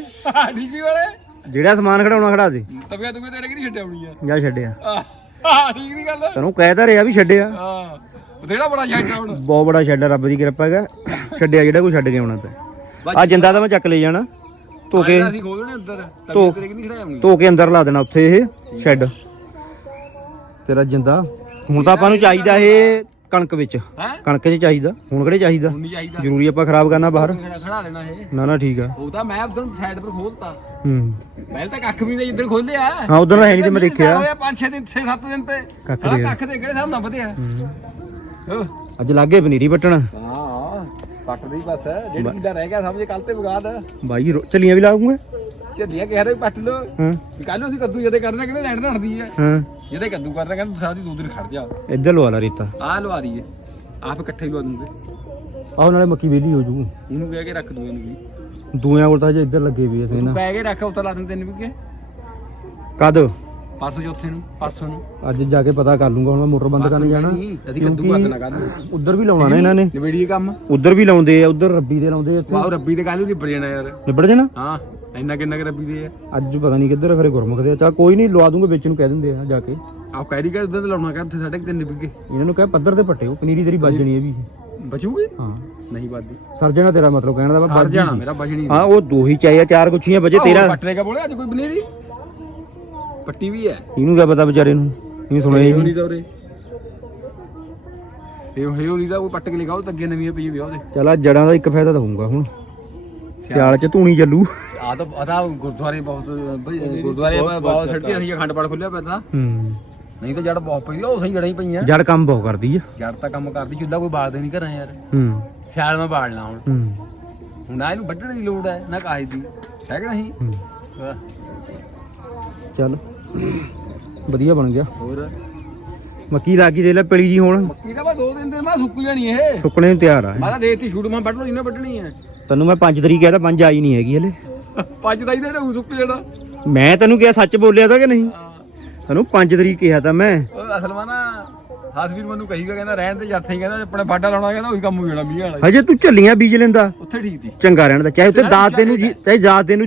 ਡੀਸੀ ਵਾਲੇ ਜਿਹੜਾ ਸਮਾਨ ਖੜਾਉਣਾ ਖੜਾ ਦੇ ਤਬੀਅਤ ਤਬੀਅਤ ਤੇਰੇ ਕਿ ਨਹੀਂ ਛੱਡਿਆਉਣੀ ਆ ਜਾ ਛੱਡਿਆ ਆਹ ਠੀਕ ਨਹੀਂ ਗੱਲ ਤੈਨੂੰ ਕਹਿ ਤਾਂ ਰਿਹਾ ਵੀ ਛੱਡਿਆ ਹਾਂ ਬਥੇਰਾ ਬੜਾ ਛੱਡ ਹੁਣ। ਬਹੁਤ ਬੜਾ ਸ਼ੈੱਡ ਆ, ਰੱਬ ਦੀ ਕਿਰਪਾ ਹੈਗਾ। ਛੱਡਿਆ ਜਿਹੜਾ ਕੋਈ ਛੱਡ ਕੇ ਆਉਣਾ ਤੇ ਆ ਜਿੰਦਾ ਤਾਂ ਮੈਂ ਚੱਕ ਲਈ ਜਾਣਾ। ਧੋ ਕੇ ਅਸੀਂ ਖੋਲਣੇ ਅੰਦਰ। ਧੋ- ਤਬੀਅਤ ਤੇਰੇ ਕਿ ਨਹੀਂ ਖੜਾਉਣੀ ਧੋ ਕੇ ਅੰਦਰ ਲਾ ਦੇਣਾ ਉੱਥੇ ਇਹ। ਸ਼ੈੱਡ ਤੇਰਾ ਜਿੰਦਾ। ਹੁਣ ਤਾਂ ਆਪਾਂ ਨੂੰ ਚਾਹੀਦਾ ਇਹ ਕਣਕ ਵਿੱਚ। ਕਣਕ 'ਚ ਚਾਹੀਦਾ। ਹੁਣ ਕਿਹੜੇ ਚਾਹੀਦਾ? ਹੁਣ ਨਹੀਂ ਚਾਹੀਦਾ। ਜ਼ਰੂਰੀ ਆਪਾਂ ਖਰਾਬ ਕਰਨਾ ਬਾਹਰ। ਖੜਾ ਖੜਾ ਲੈਣਾ ਇਹ? ਨਾ ਨਾ ਠੀਕ ਆ। ਉਹ ਤਾਂ ਮੈਂ ਉਧਰ ਸਾਈਡ ਪਰ ਖੋਲਤਾ। ਹੂੰ। ਪਹਿਲਾਂ ਤਾਂ ਕੱਖ ਵੀ ਨਹੀਂ ਇੱਧਰ ਖੋਲਿਆ। ਹਾਂ ਉਧਰ ਤਾਂ ਹੈ ਨਹੀਂ ਤੇ ਮੈਂ ਦੇਖਿਆ। ਹੋਇਆ 5-6 ਦਿਨ 6-7 ਦਿਨ ਤੇ। ਕੱਖ ਦੇ। ਕੱਖ ਦੇ ਕਿਹੜੇ ਨਾਲ ਵਧਿਆ। ਅੱਜ ਲੱਗੇ ਪਨੀਰੀ ਪੱਟਣ ਹਾਂ ਪੱਟ ਦੀ ਬਸ ਡੇਢ ਕਿੱਲਾ ਰਹਿ ਗਿਆ ਸਮਝੇ ਕੱਲ ਤੇ ਵਿਗਾੜ। ਬਾਈ ਚੱਲੀਆਂ ਵੀ ਲਾਉਂਗੇ ਝੱਲੀਆਂ ਕਹਿ ਰਹੇ ਪੱਟ ਲੋ ਹਾਂ। ਕੱਲ ਨੂੰ ਅਸੀਂ ਕੱਦੂ ਜਦੇ ਕਰਨਾ ਕਹਿੰਦੇ ਲੈਣ ਨੜਦੀ ਹੈ ਹਾਂ। ਜਦੇ ਕੱਦੂ ਕਰਨਾ ਕਹਿੰਦੇ ਸਾਡੀ ਦੋ ਦਿਨ ਖੜ ਜਾ। ਇੱਧਰ ਲਵਾ ਲਾ ਰੀਤਾ। ਆਹ ਲਵਾ ਰਹੀ ਹੈ ਆਪ ਇਕੱਠੇ ਹੀ ਲਵਾ ਦੂੰਗੇ। ਆਹ ਨਾਲੇ ਮੱਕੀ ਵੇਲੀ ਹੋ ਜੂ ਇਹਨੂੰ ਕਹਿ ਕੇ ਰੱਖ ਦੂੰ ਇਹਨੂੰ ਵੀ। ਦੂਆਂ ਕੋਲ ਤਾਂ ਜੇ ਇੱਧਰ ਲੱਗੇ ਵੀ ਅਸੀਂ ਨਾ ਪੈ ਕੇ ਰੱਖ ਉਤਰ ਲਾ ਦਿੰਦੇ ਤੈਨੂੰ ਵੀ ਕਦ? ਪਰਸੋਂ ਚੌਥੇ ਨੂੰ ਪਰਸੋਂ ਨੂੰ। ਅੱਜ ਜਾ ਕੇ ਪਤਾ ਕਰ ਲੂੰਗਾ ਹੁਣ ਮੈਂ ਮੋਟਰ ਬੰਦ ਕਰਨ ਜਾਣਾ। ਅਸੀਂ ਕੱਦੂ ਕੱਲ ਨੂੰ। ਉਧਰ ਵੀ ਲਾਉਣਾ ਨਾ ਇਹਨਾਂ ਨੇ। ਨਵੇੜੀਏ ਕੰਮ। ਉਧਰ ਵੀ ਲਾਉਂਦੇ ਆ ਉਧਰ ਰੱਬੀ ਦੇ ਲਾਉਂਦੇ ਆ ਵਾਹ ਰੱਬੀ ਤੇ ਕੱਲ ਨੂੰ ਨਿਬੜ ਜਾਣਾ ਯਾਰ। ਨਿਬੜ ਜਾਣਾ? ਹਾਂ ਇੰਨਾ ਕਿੰਨਾ ਕਿ ਰੱਬੀ ਦੇ ਆ। ਅੱਜ ਪਤਾ ਨਹੀਂ ਕਿੱਧਰ ਫਿਰ ਗੁਰਮੁਖ ਦੇ। ਚੱਲ ਕੋਈ ਨਹੀਂ ਲਵਾ ਦੂੰਗੇ ਵਿੱਚ ਨੂੰ ਕਹਿ ਦਿੰਦੇ ਆ ਜਾ ਕੇ। ਆਹ ਕਰ ਉਧਰ ਲਾਉਣਾ ਕਰ ਉੱਥੇ ਸਾਡੇ ਕਿਤੇ ਨਿਬਗੇ ਇਹਨਾਂ ਨੂੰ ਕਹਿ ਪੱਧਰ ਤੇ ਪੱਟੇ ਉਹ ਪਨੀਰੀ ਤੇਰੀ ਵੱਜਣੀ ਇਹ ਵੀ। ਬਚੂਗੀ? ਹਾਂ। ਨਹੀਂ ਵੱਜਦੀ। ਸਰਜਣਾ ਤੇਰਾ ਮਤਲਬ ਕਹਿਣ ਦਾ ਵਾ ਹਰ ਵੱਜ ਜਾਣਾ ਮੇਰਾ ਬਚਣੀ ਹਾਂ ਉਹ ਦੋ ਹੀ ਚਾਹੀਏ ਚਾਰ ਗੁੱਛੀਆਂ ਵਜੇ ਤੇਰਾ। ਪੱਟ ਲੇਗਾ ਬੋਲੇ ਅੱਜ ਕੋਈ ਬਨੇਰੀ ਪੱਟੀ ਵੀ ਹੈ। ਇਹਨੂੰ ਕਿਆ ਪਤਾ ਵਿਚਾਰੇ ਨੂੰ? ਇਹ ਸੁਣਿਆ ਹੀ ਇਹ ਨਹੀਂ। ਇਹ ਇਹ ਨਹੀਂ ਦਾ ਕੋਈ ਪੱਟ ਕੇ ਲਗਾਓ ਤਾਂ ਅੱਗੇ ਨਵੀਆਂ ਪਈ ਵਿਆਹ ਦੇ ਚਲ ਆ ਜੜਾਂ ਦਾ ਇੱਕ ਫਾਇਦਾ ਤਾਂ ਹੋਊਗਾ ਹੁਣ। ਸਿਆਲ ਚ ਧੂਣੀ ਚੱਲੂ। ਆ ਤਾਂ ਆਦਾ ਗੁਰਦੁਆਰੇ ਬਹੁਤ ਬਈ ਗੁਰਦੁਆਰੇ ਬਹੁਤ ਸੜਕੀ ਅਸੀਂ ਅਖੰਡ ਪਾਠ ਖੁੱਲਿਆ ਪਿਆ ਤਾਂ। ਹੂੰ। ਨਹੀਂ ਤਾਂ ਜੜ ਬਹੁਤ ਪਈ ਉਹ ਸਹੀ ਜੜਾਂ ਹੀ ਪਈਆਂ। ਜੜ ਕੰਮ ਬਹੁਤ ਕਰਦੀ ਆ। ਜੜ ਤਾਂ ਕੰਮ ਕਰਦੀ ਚੁੱਲਾ ਕੋਈ ਬਾਲਦੇ ਨਹੀਂ ਘਰਾਂ ਯਾਰ। ਹੂੰ। ਸਿਆਲ ਮੈਂ ਬਾਲਣਾ ਹੁਣ। ਹੂੰ। ਹੁਣ ਨਾ ਇਹਨੂੰ ਵੱਢਣ ਦੀ ਲੋੜ ਹੈ ਨਾ ਕਾਹੇ ਦੀ। ਹੈ ਕਿ ਨਹੀਂ? ਹਾਂ, ਚੱਲ। ਵਧੀਆ ਬਣ ਗਿਆ। ਹੋਰ? ਮੱਕੀ ਲੱਗੀ ਦੇ ਲੈ ਪਿਲੀ ਜੀ ਹੁਣ। ਮੱਕੀ ਦਾ ਬਾ ਦੋ ਦਿਨ ਦੇ ਮੈਂ ਸੁੱਕ ਜਾਣੀ ਇਹ। ਸੁੱਕਣੇ ਨੂੰ ਤਿਆਰ ਆ। ਮੈਂ ਤਾਂ ਦੇਤੀ ਛੂਟ ਮੈਂ ਵੱਢ ਲੋ ਜਿੰਨੇ ਵੱਢਣੀ ਹੈ ਤੈਨੂੰ ਮੈਂ 5 ਤਰੀਕ ਕਿਹਾ ਤਾਂ 5 ਆਈ ਨਹੀਂ ਹੈਗੀ ਹਲੇ। ਪੰਜ ਦਾ ਹੀ ਰਹੂ ਸੁੱਕ ਜਾਣਾ। ਮੈਂ ਤੈਨੂੰ ਕਿਹਾ ਸੱਚ ਬੋਲਿਆ ਤਾਂ ਕਿ ਨਹੀਂ? ਤੈਨੂੰ 5 ਤਰੀਕ ਕਿਹਾ ਤਾਂ ਮੈਂ। ਉਹ ਅਸਲ ਮਾ ਨਾ ਮੈਨੂੰ ਕਹੀਗਾ ਕਹਿੰਦਾ ਰਹਿਣ ਤੇ ਜੱਥੇ ਹੀ ਕਹਿੰਦਾ ਆਪਣੇ ਬਾਡਾ ਲਾਉਣਾ ਕਹਿੰਦਾ ਉਹੀ ਕੰਮ ਹੋ ਜਾਣਾ ਮੀਂਹ ਵਾਲਾ ਹਜੇ ਤੂੰ ਝੱਲੀਆਂ ਬੀਜ ਲੈਂਦਾ। ਉੱਥੇ ਠੀਕ ਸੀ। ਚੰਗਾ ਰਹਿਣ ਦਾ ਚਾਹੇ ਉੱਤੇ ਦਾਤ ਦੇ ਨੂੰ ਜੀ- ਚਾਹੇ ਦਾਤ ਦੇ ਨੂੰ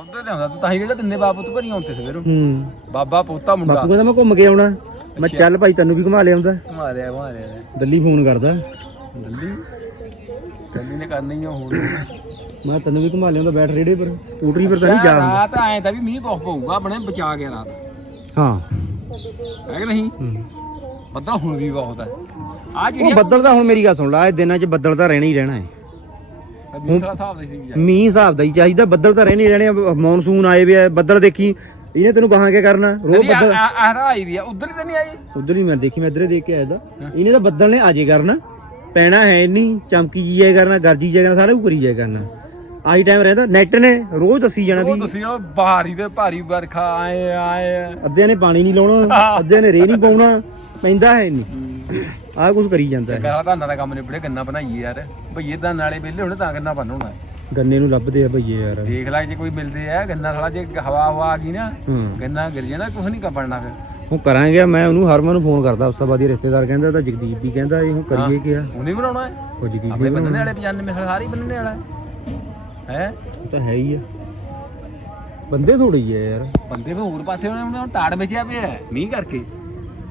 ਤਾਂ ਉੱਧਰ ਲਿਆਉਂਦਾ ਤੂੰ ਤਾਂ ਹੀ ਜਿਹੜਾ ਤਿੰਨੇ ਬਾਪ ਪੁੱਤ ਭਰੀ ਆਉਂਦੇ ਸਵੇਰੋਂ। ਹੂੰ। ਬਾਬਾ ਪੋਤਾ ਮੁੰਡਾ। ਬਾਪੂ ਕਹਿੰਦਾ ਮੈਂ ਘੁੰਮ ਕੇ ਆਉਣਾ। ਮੈਂ ਚੱਲ ਭਾਈ ਤੈਨੂੰ ਵੀ ਘੁਮਾ ਲਿਆਉਂਦਾ। ਮਾਰਿਆ ਮਾਰਿਆ ਦਿੱਲੀ ਫੋਨ ਕਰਦਾ। ਦਿੱਲੀ? ਦਿੱਲੀ ਨੇ ਕਰਨੀ ਆ ਹੋਰ ਮੈਂ ਤੈਨੂੰ ਵੀ ਘੁਮਾ ਲਿਆਉਂਦਾ ਬੈਠ ਰੇੜੇ ਪਰ ਸਕੂਟਰੀ ਪਰ ਤਾਂ ਨਹੀਂ ਜਾ ਹੁੰਦਾ ਰਾਤ ਐ ਤਾਂ ਵੀ ਮੀਂਹ ਬਹੁਤ ਪਊਗਾ ਆਪਣੇ ਬਚਾ ਗਿਆ ਰਾਤ। ਹਾਂ। ਹੈ ਕਿ ਨਹੀਂ? ਹੂੰ। ਬੱਦਲ ਹੁਣ ਵੀ ਬਹੁਤ ਹੈ ਆ ਉਹ ਜਿਹੜੀ ਬੱਦਲ ਤਾਂ ਹੁਣ ਮੇਰੀ ਗੱਲ ਸੁਣ ਲਾ ਇਹ ਦਿਨਾਂ 'ਚ ਬੱਦਲ ਤਾਂ ਰਹਿਣਾ ਹੀ ਰਹਿਣਾ ਹੈ। ਦੂਸਰਾ ਹਿਸਾਬ ਦਾ ਸੀ ਮੀਂਹ ਹਿਸਾਬ ਦਾ ਹੀ ਚਾਹੀਦਾ ਬੱਦਲ ਤਾਂ ਰਹਿਣੇ ਰਹਿਣੇ ਮੌਨਸੂਨ ਆਏ ਵੇ ਆ ਬੱਦਲ ਦੇਖੀ। ਇਹਨੇ ਤੈਨੂੰ ਕਹਾਂ ਕੀ ਕਰਨਾ? ਰੋਜ਼ ਬੱਦਲ ਆਹ ਆਈ ਵੀ ਆ ਉਧਰ ਹੀ ਤਾਂ ਨਹੀਂ ਆਈ? ਉਧਰ ਹੀ ਮੈਂ ਦੇਖੀ ਮੈਂ ਇੱਧਰੇ ਦੇਖ ਕੇ ਆਇਆ ਦਾ ਇਹਨੇ ਤਾਂ ਬੱਦਲ ਨੇ ਆਜੇ ਕਰਨਾ। ਪੈਣਾ ਹੈ ਨਹੀਂ ਚਮਕੀ ਜੀ ਜਾਏ ਕਰਨਾ ਗਰਜੀ ਜਾਏ ਕਰਨਾ ਸਾਰਾ ਕੁਝ ਕਰੀ ਜਾਏ ਕਰਨਾ। ਆਹੀ ਟਾਈਮ ਰਹਿੰਦਾ ਨੈਟ ਨੇ ਰੋਜ਼ ਦੱਸੀ ਜਾਣਾ ਉਹ ਵੀ ਦੱਸੀ ਨਾ ਭਾਰੀ ਤੇ ਭਾਰੀ ਵਰਖਾ ਆਏ ਆਏ। ਅੱਧਿਆਂ ਨੇ ਪਾਣੀ ਨਹੀਂ ਲਾਉਣਾ ਅੱਧਿਆਂ ਨੇ ਰੇ ਨਹੀਂ ਪਾਉਣਾ ਪੈਂਦਾ ਹੈ ਨਹੀਂ ਆਹ ਕੁਝ ਕਰੀ ਜਾਂਦਾ ਹੈ ਕਹਾ ਧਾਨਾਂ ਦਾ ਕੰਮ ਨਿਬੜੇ ਗੰਨਾ ਬਣਾਈਏ ਯਾਰ। ਭਈਏ ਦਾ ਨਾਲੇ ਵਿਹਲੇ ਹੋਣੇ ਤਾਂ ਗੰਨਾ ਬੰਨ ਹੋਣਾ ਗੰਨੇ ਨੂੰ ਲੱਭਦੇ ਆ ਭਈਏ ਯਾਰ। ਦੇਖ ਲੈ ਜੇ ਕੋਈ ਮਿਲਦੇ ਆ ਗੰਨਾ ਸਾਲਾ ਜੇ ਹਵਾ ਹਵਾ ਆ ਗਈ ਨਾ ਹੂੰ। ਗੰਨਾ ਗਿਰ ਜਾਣਾ ਕੁਝ ਨਹੀਂ ਕਰਨਾ ਫਿਰ। ਹੁਣ ਕਰਾਂਗੇ ਮੈਂ ਉਹਨੂੰ ਹਰਮਨ ਨੂੰ ਫੋਨ ਕਰਦਾ ਉਸ ਤੋਂ ਬਾਅਦ ਹੀ ਰਿਸ਼ਤੇਦਾਰ ਕਹਿੰਦਾ ਤਾਂ ਜਗਦੀਪ ਵੀ ਕਹਿੰਦਾ ਇਹ ਹੁਣ ਕਰੀਏ ਕਿਆ? ਉਹਨੇ ਬਣਾਉਣਾ ਹੈ। ਉਹ ਜਗਦੀਪ ਆਪਣੇ ਵੀ ਬੰਨਣੇ ਵਾਲੇ 95 ਸਾਲ ਸਾਰੇ ਹੀ ਬੰਨਣੇ ਵਾਲਾ। ਹੈ? ਉਹ ਤਾਂ ਹੈ ਹੀ ਆ। ਬੰਦੇ ਥੋੜੀ ਆ ਯਾਰ। ਬੰਦੇ ਵੀ ਹੋਰ ਪਾਸੇ ਉਹਨੇ ਹੁਣ ਟਾੜ ਵੇਚਿਆ ਪਿਆ ਹੈ, ਮੀਂਹ ਕਰਕੇ।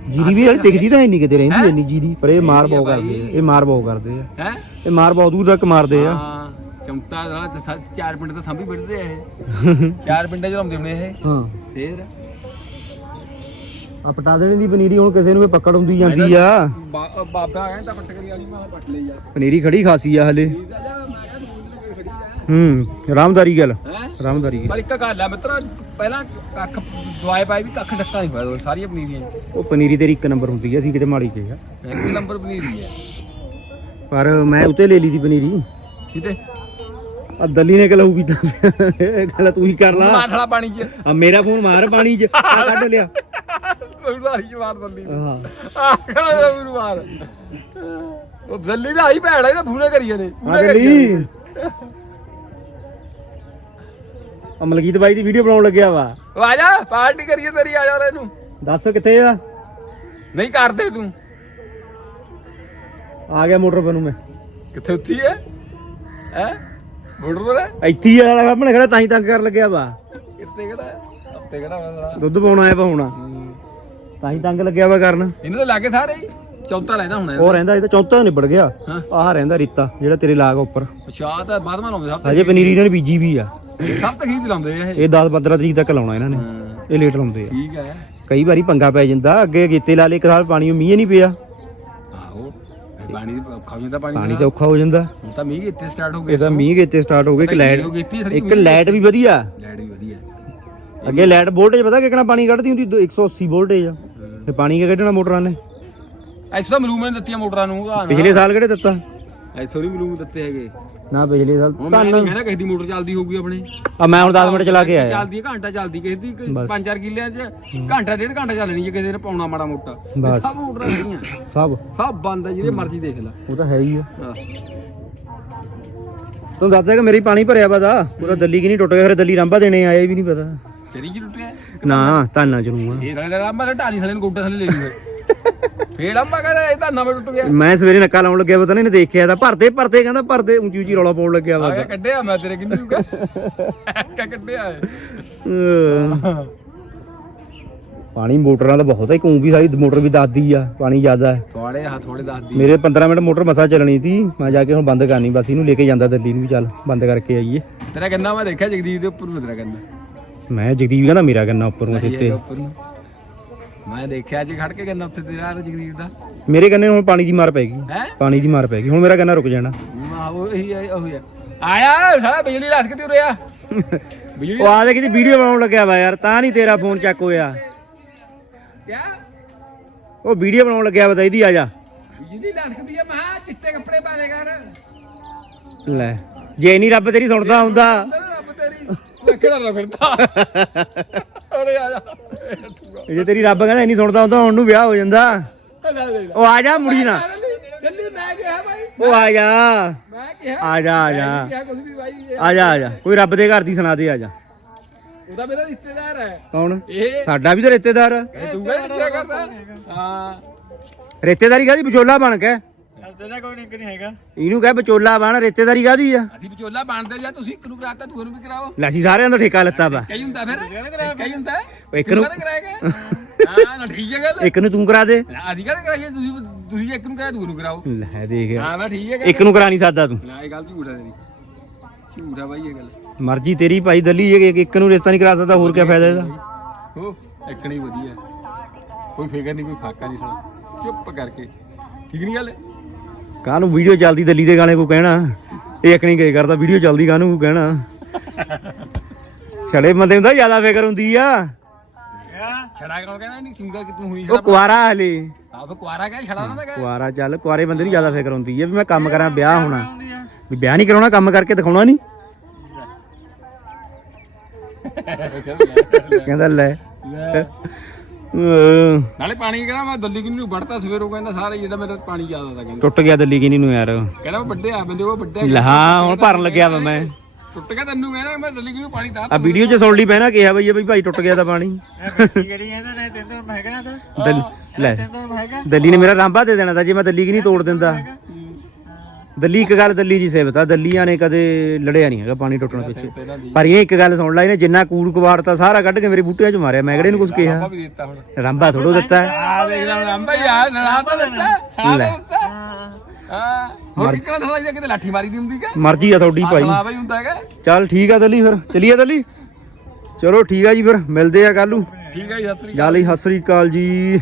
ਜੀਰੀ ਵੀ ਹਲੇ ਦਿਖਦੀ ਤਾਂ ਨਹੀਂ ਕਿਤੇ ਰਹਿੰਦੀ ਇੰਨੀ ਜੀਰੀ ਪਰ ਇਹ ਮਾਰ ਬਹੁ ਕਰਦੇ ਆ ਇਹ ਮਾਰ ਬਹੁ ਕਰਦੇ ਆ। ਹੈ? ਇਹ ਮਾਰ ਬਹੁਤ ਦੂਰ ਤੱਕ ਮਾਰਦੇ ਆ। ਹਾਂ ਚਮਤਾ ਸਾ- ਚਾਰ ਪਿੰਡ ਤਾਂ ਸੰਭੀ ਬਿੜਦੇ ਆ ਇਹ। ਚਾਰ ਪਿੰਡਾਂ ਚ ਲਾਉਂਦੇ ਹੋਣੇ ਇਹ। ਹਾਂ। ਫੇਰ? ਆ ਪਟਾ ਦੇਣੀ ਦੀ ਪਨੀਰੀ ਹੁਣ ਕਿਸੇ ਨੂੰ ਵੀ ਪਕੜ ਹੁੰਦੀ ਜਾਂਦੀ ਆ। ਬਾਬਾ ਕਹਿੰਦਾ ਪਟਕਰੀ ਵਾਲੀ ਮੈਂ ਪਟ ਲਈ ਯਾਰ ਪਨੀਰੀ ਖੜੀ ਖਾਸੀ ਆ ਹਲੇ। ਹੂੰ ਰਾਮਦਾਰੀ ਗੱਲ। ਰਾਮਦਾਰੀ ਪਰ ਇੱਕ ਗੱਲ ਹੈ ਮਿੱਤਰਾ ਪਹਿਲਾਂ ਕੱਖ ਦਵਾਈ ਪਾਈ ਵੀ ਕੱਖ ਡੱਕਾ ਨਹੀਂ ਹੋਇਆ ਸਾਰੀਆਂ ਪਨੀਰੀਆਂ ਉਹ ਪਨੀਰੀ ਤੇਰੀ ਇੱਕ ਨੰਬਰ ਹੁੰਦੀ ਆ ਅਸੀਂ ਕਿਤੇ ਮਾੜੀ ਚ ਆ। ਇੱਕ ਨੰਬਰ ਪਨੀਰੀ ਹੈ ਪਰ ਮੈਂ ਉਤੇ ਲੈ ਲਈ ਦੀ ਪਨੀਰੀ। ਕਿਤੇ? ਆ ਦੱਲੀ ਨੇ ਕਲੂ ਕੀਤਾ ਇਹ ਗੱਲ ਤੂੰ ਹੀ ਕਰ ਲਾ। ਮਾਠਲਾ ਪਾਣੀ ਚ। ਆ ਮੇਰਾ ਫੋਨ ਮਾਰ ਪਾਣੀ ਚ ਆ ਕੱਢ ਲਿਆ। ਉਡਾਰੀ ਚ ਮਾਰ ਦਿੰਦੀ ਹਾਂ। ਆਹ ਮੈਨੂੰ ਮਾਰ ਉਹ ਦਿੱਲੀ ਦਾ ਆਈ ਭੈੜਾ ਇਹਨੇ ਫੂਨੇ ਕਰੀ ਜਾਣੇ। ਆ ਫੂਨੇ ਆ ਮਲਕੀਤ ਬਾਈ ਦੀ ਵੀਡੀਓ ਬਣਾਉਣ ਲੱਗਿਆ ਵਾ। ਉਹ ਆ ਜਾ ਪਾਰਟੀ ਕਰੀਏ ਤੇਰੀ ਆ ਜਾ ਰੇ ਨੂੰ। ਦੱਸ ਕਿੱਥੇ ਆ? ਨਹੀਂ ਕਰਦੇ ਤੂੰ। ਆ ਗਿਆ ਮੋਟਰ ਬਣੂ ਮੈਂ। ਕਿੱਥੇ ਉੱਤੀ ਹੈ ਹੈ? ਮੋਟਰ ਪਰ ਇੱਥੇ ਹੀ ਆ ਆਪਣੇ ਖੜਾ ਤਾਂ ਹੀ ਤੰਗ ਕਰਨ ਲੱਗਿਆ ਵਾ। ਕਿੱਥੇ ਕਿਹੜਾ ਹੱਤੇ ਕਿਹੜਾ ਵਾਲਾ ਦੁੱਧ ਪਾਉਣ ਆਇਆ ਹੁਣ। ਤਾਂ ਹੀ ਤੰਗ ਲੱਗਿਆ ਵਾ ਕਰਨ। ਇਹਨਾਂ ਦੇ ਲਾਗੇ ਸਾਰੇ ਹੀ। ਚੌਥਾ ਰਹਿੰਦਾ ਹੁਣ ਉਹ ਰਹਿੰਦਾ ਇਹ ਤਾਂ ਚੌਥਾ ਨਿਬੜ ਗਿਆ। ਹਾਂ। ਆਹ ਰਹਿੰਦਾ ਰੀਤਾ ਜਿਹੜਾ ਤੇਰੇ ਲਾਗ ਉੱਪਰ। ਪਛਾ ਤਾਂ ਬਾਅਦ ਮਾ ਲਾਉਂਦੇ ਸਭ ਹਜੇ ਪਨੀਰੀ ਇਹਨਾਂ ਨੇ ਬੀਜੀ ਵੀ ਆ। ਤੋਂ ਸਭ ਤੋਂ ਖੀਦ ਲਾਉਂਦੇ ਆ ਇਹ। ਇਹ 10 15 ਤਰੀਕ ਤੱਕ ਲਾਉਣਾ ਇਹਨਾਂ ਨੇ। ਹਾਂ, ਇਹ ਲੇਟ ਲਾਉਂਦੇ ਆ। ਠੀਕ ਹੈ ਕਈ ਵਾਰੀ ਪੰਗਾ ਪੈ ਜਾਂਦਾ ਅੱਗੇ ਗੀਤੇ ਲਾ ਲੇ ਇੱਕ ਸਾਲ ਪਾਣੀ ਮੀਂਹ ਨਹੀਂ ਪਿਆ। ਆਹੋ ਇਹ ਪਾਣੀ ਦੀ ਔਖਾ ਹੋ ਜਾਂਦਾ ਪਾਣੀ ਪਾਣੀ ਦਾ। ਤਾਂ ਔਖਾ ਹੋ ਜਾਂਦਾ। ਹੁਣ ਤਾਂ ਮੀਂਹ ਇੱਥੇ ਸਟਾਰਟ ਹੋ ਗਏ ਇਹਦਾ ਮੀਂਹ ਗੀਤੇ ਸਟਾਰਟ ਹੋ ਗਏ ਇੱਕ ਲਾਈਟ ਹੋ ਇੱਕ ਲਾਈਟ ਵੀ ਵਧੀਆ। ਲੈਟ ਵੀ ਵਧੀਆ। ਅੱਗੇ ਲਾਈਟ ਵੋਲਟੇਜ ਪਤਾ ਕਿੰਨਾ ਪਾਣੀ ਕੱਢਦੀ ਹੁੰਦੀ? ਦੋ- 180 ਵੋਲਟੇਜ ਆ। ਤੇ ਪਾਣੀ ਕਿਆ ਕੱਢਣਾ ਮੋਟਰਾਂ ਨੇ? ਐਸੋ ਤਾਂ ਮਲੂਮੇ ਦਿੱਤੀਆਂ ਮੋਟਰਾਂ ਨਾ। ਪਿਛਲੇ ਸਾਲ ਕਿਹੜੇ ਦਿੱਤਾ? ਐਸੋ ਨਹੀਂ ਮਲੂਮ ਦਿੱਤੇ ਹੈਗੇ। ਨਾ ਪਿਛਲੇ ਸਾਲ ਹੁਣ ਮੈਂ ਨਹੀਂ ਕਹਿੰਦਾ ਕਿਸੇ ਦੀ ਮੋਟਰ ਚੱਲਦੀ ਹੋਊਗੀ ਆਪਣੀ। ਆ ਮੈਂ ਹੁਣ 10 ਮਿੰਟ ਚਲਾ ਕੇ ਆਇਆ। ਚੱਲਦੀ ਹੈ ਘੰਟਾ ਚੱਲਦੀ ਕਿਸੇ ਦੀ ਬਸ। 5-4 ਕਿੱਲਿਆਂ 'ਚ ਘੰਟਾ ਡੇਢ ਘੰਟਾ ਚੱਲਣੀ ਹੈ ਕਿਸੇ ਨੇ ਪਾਉਣਾ ਮਾੜਾ ਮੋਟਾ। ਇਹ ਬਸ। ਸਭ ਮੋਟਰਾਂ ਹੈਗੀਆਂ। ਸਭ। ਸਭ ਬੰਦ ਹੈ ਜਿਹੜੇ ਮਰਜ਼ੀ ਦੇਖ ਲੈ। ਉਹ ਤਾਂ ਹੈ ਹੀ ਆ। ਆਹ। ਤੂੰ ਦੱਸਦਾ ਕਿ ਮੇਰੀ ਪਾਣੀ ਭਰਿਆ ਦਾ। ਉਹਦਾ ਦੱਲੀ ਕਿ ਨਹੀਂ ਟੁੱਟ ਗਿਆ ਫਿਰ ਦੱਲੀ ਰਾਂਬਾ ਦੇਣੇ ਆਏ ਵੀ ਨਹੀਂ ਪਤਾ। ਤੇਰੀ ਜੀ ਟੁੱਟਿਆ ਨਾ ਧਾਨਾ ਚ ਨੂੰ ਆ। ਇਹ ਰਾਮਾ ਤਾਂ ਢਾਲੀ ਸਾਲੇ ਨੂੰ ਗੋਡੇ ਥੱਲੇ ਲੈ ਲਈ ਫੇਰ ਨਵਾਂ ਟੁੱਟ ਗਿਆ। ਮੈਂ ਸਵੇਰੇ ਨੱਕਾ ਲਾਉਣ ਲੱਗਿਆ ਪਤਾ ਨਹੀਂ ਇਹਨੇ ਦੇਖਿਆ ਤਾਂ ਭਰਦੇ ਭਰਦੇ ਕਹਿੰਦਾ ਭਰਦੇ ਉੱਚੀ ਉੱਚੀ ਰੌਲਾ ਪਾਉਣ ਲੱਗਿਆ ਵਾ ਆ ਗਿਆ ਕੱਢਿਆ ਮੈਂ ਤੇਰੇ ਕਿੰਨੂ ਕਾ? ਕੱਢਿਆ ਹੈ ਅਹ। ਪਾਣੀ ਮੋਟਰਾਂ ਦਾ ਬਹੁਤ ਹੈ ਕੂੰ ਵੀ ਸਾਰੀ ਮੋਟਰ ਵੀ ਦੱਸਦੀ ਆ ਪਾਣੀ ਜ਼ਿਆਦਾ ਹੈ। ਥੋੜੇ ਹਾਂ ਥੋੜੇ ਦੱਸਦੀ। ਮੇਰੇ 15 ਮਿੰਟ ਮੋਟਰ ਮਸਾ ਚੱਲਣੀ ਸੀ ਮੈਂ ਜਾ ਕੇ ਹੁਣ ਬੰਦ ਕਰਨੀ ਬਸ ਇਹਨੂੰ ਲੈ ਕੇ ਜਾਂਦਾ ਦਿੱਲੀ ਨੂੰ ਵੀ ਚੱਲ ਬੰਦ ਕਰਕੇ ਆਈਏ। ਤੇਰਾ ਗੰਨਾ ਮੈਂ ਦੇਖਿਆ ਜਗਦੀਪ ਦੇ ਉੱਪਰ ਨੂੰ ਤੇਰਾ ਗੰਨਾ। ਮੈਂ ਜਗਦੀਪ ਕਹਿੰਦਾ ਮੇਰਾ ਗੰਨਾ ਉੱਪਰ ਨੂੰ ਦਿੱਤੇ ਉੱਪਰ। ਨੂੰ ਮੈਂ ਦੇਖਿਆ ਅੱਜ ਖੜ ਕੇ ਗੰਨਾ ਉੱਤੇ ਤੇਰਾ ਜਗਦੀਪ ਦਾ। ਮੇਰੇ ਗੰਨੇ ਨੂੰ ਹੁਣ ਪਾਣੀ ਦੀ ਮਾਰ ਪੈ ਗਈ। ਹੈ? ਪਾਣੀ ਦੀ ਮਾਰ ਪੈ ਗਈ। ਹੁਣ ਮੇਰਾ ਗੰਨਾ ਰੁਕ ਜਾਣਾ। ਉਹ ਹੀ ਉਹ ਆਇਆ ਸਾਲਾ ਬਿਜਲੀ ਲੱਸ ਕੇ ਤੇ ਉਰਿਆ ਬਿਜਲੀ ਉਹ ਆ ਦੇ ਕਿਤੇ ਵੀਡੀਓ ਬਣਾਉਣ ਲੱਗਿਆ ਵਾ ਯਾਰ ਤਾਂ ਨਹੀਂ ਤੇਰਾ ਫੋਨ ਚੱਕ ਹੋਇਆ। ਕਿਆ? ਉਹ ਵੀਡੀਓ ਬਣਾਉਣ ਲੱਗਿਆ ਵਾ ਤਾਂ ਇਹਦੀ ਆ ਜਾ। ਬਿਜਲੀ ਲਸਕਦੀ ਆ ਮਹਾ ਚਿੱਟੇ ਕੱਪੜੇ ਪਾ ਲੈ ਕਰ ਲੈ ਜੇ ਨਹੀਂ ਰੱਬ ਤੇਰੀ ਸੁਣਦਾ ਹੁੰਦਾ। ਅੰਦਰ ਰੱਬ ਤੇਰੀ ਲੱਖੜਾ ਨਾ ਆ ਜਾ। ਜੇ ਤੇਰੀ ਰੱਬ ਕਹਿੰਦਾ ਨਹੀਂ ਸੁਣਦਾ ਹੁੰਦਾ ਹੁਣ ਨੂੰ ਵਿਆਹ ਹੋ ਜਾਂਦਾ। ਉਹ ਆ ਜਾ ਮੁੜੀ ਨਾ ਜੱਲੀ ਮੈਂ ਕਿਹਾ ਭਾਈ ਉਹ ਆ ਜਾ। ਮੈਂ ਕਿਹਾ ਆ ਜਾ ਆ ਜਾ। ਕਿਹਾ ਕੁਝ ਵੀ ਭਾਈ ਇਹ- ਆ ਜਾ ਆ ਜਾ। ਕੋਈ ਰੱਬ ਦੇ ਘਰ ਦੀ ਸੁਣਾ ਦੇ ਆ ਜਾ। ਉਹਦਾ ਮੇਰਾ ਰਿਸ਼ਤੇਦਾਰ ਹੈ। ਕੌਣ? ਇਹ ਸਾਡਾ ਵੀ ਤਾਂ ਰਿਸ਼ਤੇਦਾਰ ਇਹ ਤੂੰ ਕਿਹੜਾ ਕਰਦਾ। ਹਾਂ। ਰਿਸ਼ਤੇਦਾਰੀ ਕਾਦੀ ਵਿਚੋਲਾ ਬਣ ਕੇ? ਤੇਰਾ ਕੋਈ ਨਹੀਂ ਹੈਗਾ। ਇਹਨੂੰ ਕਹਿ ਵਿਚੋਲਾ ਬਣ ਰਿਸ਼ਤੇਦਾਰੀ ਕਾਦੀ ਆ? ਅਸੀਂ ਵਿਚੋਲਾ ਬਣਦੇ ਜਾਂ ਤੁਸੀਂ ਇੱਕ ਨੂੰ ਕਰਾਤਾ ਤੂੰ ਉਹਨੂੰ ਵੀ ਕਰਾਓ। ਲੈ ਅਸੀਂ ਸਾਰਿਆਂ ਦਾ ਠੇਕਾ ਲੱਤਾ ਵਾ। ਕਈ ਹੁੰਦਾ ਫਿਰ। ਕਈ ਹੁੰਦਾ। ਉਹ ਇੱਕ ਨੂੰ ਕਿਹਨੇ ਕਰਾਏਗਾ ਹਾਂ ਨਾ ਠੀਕ ਹੈ ਗੱਲ। ਇੱਕ ਨੂੰ ਤੂੰ ਕਰਾ ਦੇ। ਅਸੀਂ ਕਿਹਨੇ ਕਰਾਈਏ ਤੁਸੀਂ ਤੁਸੀਂ ਇੱਕ ਨੂੰ ਕਰਾਇਆ ਦੂਰ ਨੂੰ ਕਰਾਓ। ਲੈ ਦੇਖ। ਹਾਂ ਮੈਂ ਠੀਕ ਹੈ ਗੱਲ। ਇੱਕ ਨੂੰ ਕਰਾ ਨਹੀਂ ਸਕਦਾ ਤੂੰ। ਨਾ ਇਹ ਗੱਲ ਝੂਠ ਹੈ ਤੇਰੀ। ਝੂਠ ਹੈ ਬਾਈ ਇਹ ਗੱਲ। ਮਰਜ਼ੀ ਤੇਰੀ ਭਾਈ ਦੱਲੀ ਇਹ ਇੱਕ ਨੂੰ ਰਿਸ਼ਤਾ ਨਹੀਂ ਕਰਾ ਸਕਦਾ ਹੋਰ ਕੀ ਫਾਇਦਾ ਇਹਦਾ? ਹੋ ਇੱਕ ਨਹੀਂ ਵਧੀਆ। ਕੋਈ ਫਿਕਰ ਨਹੀਂ ਕੋਈ ਫਾਕਾ ਨਹੀਂ ਸੁਣਾ। ਚੁੱਪ ਕਰਕੇ। ਠੀਕ ਨਹੀਂ ਗੱਲ? ਕਾਹਨੂੰ ਵੀਡੀਓ ਚੱਲਦੀ ਦਿੱਲੀ ਦੇ ਗਾਣੇ ਕੋ ਕਹਿਣਾ? ਇਹ ਇੱਕ ਨਹੀਂ ਗਏ ਕਰਦਾ ਵੀਡੀਓ ਚੱਲਦੀ ਕਾਹਨੂੰ ਕੋ ਕਹਿਣਾ? ਛੜੇ ਬੰਦੇ ਹੁੰਦਾ ਜ਼ਿਆਦਾ ਫਿਕਰ ਹੁੰਦੀ ਆ। ਛੜਾ ਕੌਣ ਕਹਿੰਦਾ ਨਹੀਂ ਚੁੰਗਾ ਕਿ ਤੂੰ ਹੁਣੀ ਉਹ ਕੁਆਰਾ ਹਲੇ। ਆ ਫੇ ਕੁਆਰਾ ਕਹਿ ਛੜਾ ਨਾ ਕਹਿ। ਕੁਆਰਾ ਚੱਲ ਕੁਆਰੇ ਬੰਦੇ ਨੂੰ ਜ਼ਿਆਦਾ ਫਿਕਰ ਹੁੰਦੀ ਆ ਵੀ ਮੈਂ ਕੰਮ ਕਰਾਂ ਵਿਆਹ ਹੋਣਾ। ਵੀ ਵਿਆਹ ਨਹੀਂ ਕਰਾਉਣਾ ਕੰਮ ਕਰਕੇ ਦਿਖਾਉਣਾ ਨਹੀਂ। ਕਹਿੰਦਾ ਲੈ। ਅਹ, ਨਾਲੇ ਪਾਣੀ ਕਹਿੰਦਾ ਮੈਂ ਦਿੱਲੀ ਕਿੰਨੀ ਨੂੰ ਵੜਤਾ ਸਵੇਰੋਂ ਕਹਿੰਦਾ ਸਾਰੇ ਜਿਹੜਾ ਮੇਰਾ ਪਾਣੀ ਜ਼ਿਆਦਾ ਤਾਂ ਕਹਿੰਦਾ। ਟੁੱਟ ਗਿਆ ਦਿੱਲੀ ਕਿਨੀ ਨੂੰ ਯਾਰ। ਕਹਿੰਦਾ ਮੈਂ ਵੱਡੇ ਆ ਬੰਦੇ ਉਹ ਵੱਡੇ ਲਹਾ ਹੁਣ ਭਰਨ ਲੱਗਿਆ ਵਾ ਮੈਂ। ਟੁੱਟ ਗਿਆ ਤੈਨੂੰ ਕਹਿੰਦਾ ਮੈਂ ਦਿੱਲੀ ਕਿੰਨੀ ਪਾਣੀ ਤਾਂ ਆ ਵੀਡੀਓ 'ਚ ਸੁਣ ਲਈ ਪਹਿਣਾ ਕਿਹਾ ਬਈ ਬਈ ਭਾਈ ਟੁੱਟ ਗਿਆ ਤਾਂ ਪਾਣੀ। ਜਿਹੜੀ ਇਹਦਾ ਨੇ ਤਿੰਨ ਦਿਨ ਨਾ। ਤਾਂ ਦਿੱਲੀ- ਲੈ। ਦਿੱਲੀ ਨੇ ਮੇਰਾ ਰਾਂਬਾ ਦੇ ਦੇਣਾ ਤਾਂ ਜੇ ਮੈਂ ਦਿੱਲੀ ਕੀ ਨਹੀਂ ਤੋੜ ਦਿੰਦਾ। ਦਿੱਲੀ ਇੱਕ ਗੱਲ ਦਿੱਲੀ ਜੀ ਆ ਦਿੱਲੀਆਂ ਨੇ ਕਦੇ ਲੜਿਆ ਨਹੀਂ ਹੈਗਾ ਪਾਣੀ ਟੁੱਟਣ ਪਿੱਛੇ। ਪਰ ਇਹ ਇੱਕ ਗੱਲ ਸੁਣ ਲੈ ਇਹਨੇ ਜਿੰਨਾ ਕੂੜ ਕਵਾੜਤਾ ਸਾਰਾ ਕੱਢ ਕੇ ਮੇਰੇ ਬੂਟਿਆਂ 'ਚ ਮਾਰਿਆ ਮੈਂ ਕਿਹੜੇ ਨੂੰ ਕੁਝ ਕਿਹਾ? ਰਾਂਬਾ ਥੋੜੋ ਦਿੱਤਾ ਹੈ। ਆ ਦੇਖ ਲੈ ਅੰਬਾ ਯਾਰ ਨਲਾ ਤਾਂ ਦਿੱਤਾ ਸਾਹ ਲੈ। ਤਾਂ ਦਿੱਤਾ। ਹਾਂ। ਹੋਰ ਕਿਹੜਾ ਥਲਾ ਜਾਂ ਕਿਤੇ ਲਾਠੀ ਮਾਰੀ ਦੀ ਹੁੰਦੀ ਕਾ? ਮਰਜ਼ੀ ਆ ਤੁਹਾਡੀ ਭਾਈ। ਹੁੰਦਾ ਹੈਗਾ। ਚੱਲ ਠੀਕ ਆ ਦਿੱਲੀ ਫਿਰ ਚਲੀਏ ਦਿੱਲੀ? ਚਲੋ ਠੀਕ ਆ ਜੀ ਫਿਰ ਮਿਲਦੇ ਆ ਕੱਲ ਨੂੰ। ਠੀਕ ਹੈ ਜੀ ਸਤਿ ਸ੍ਰੀ ਅਕਾਲ ਜੀ।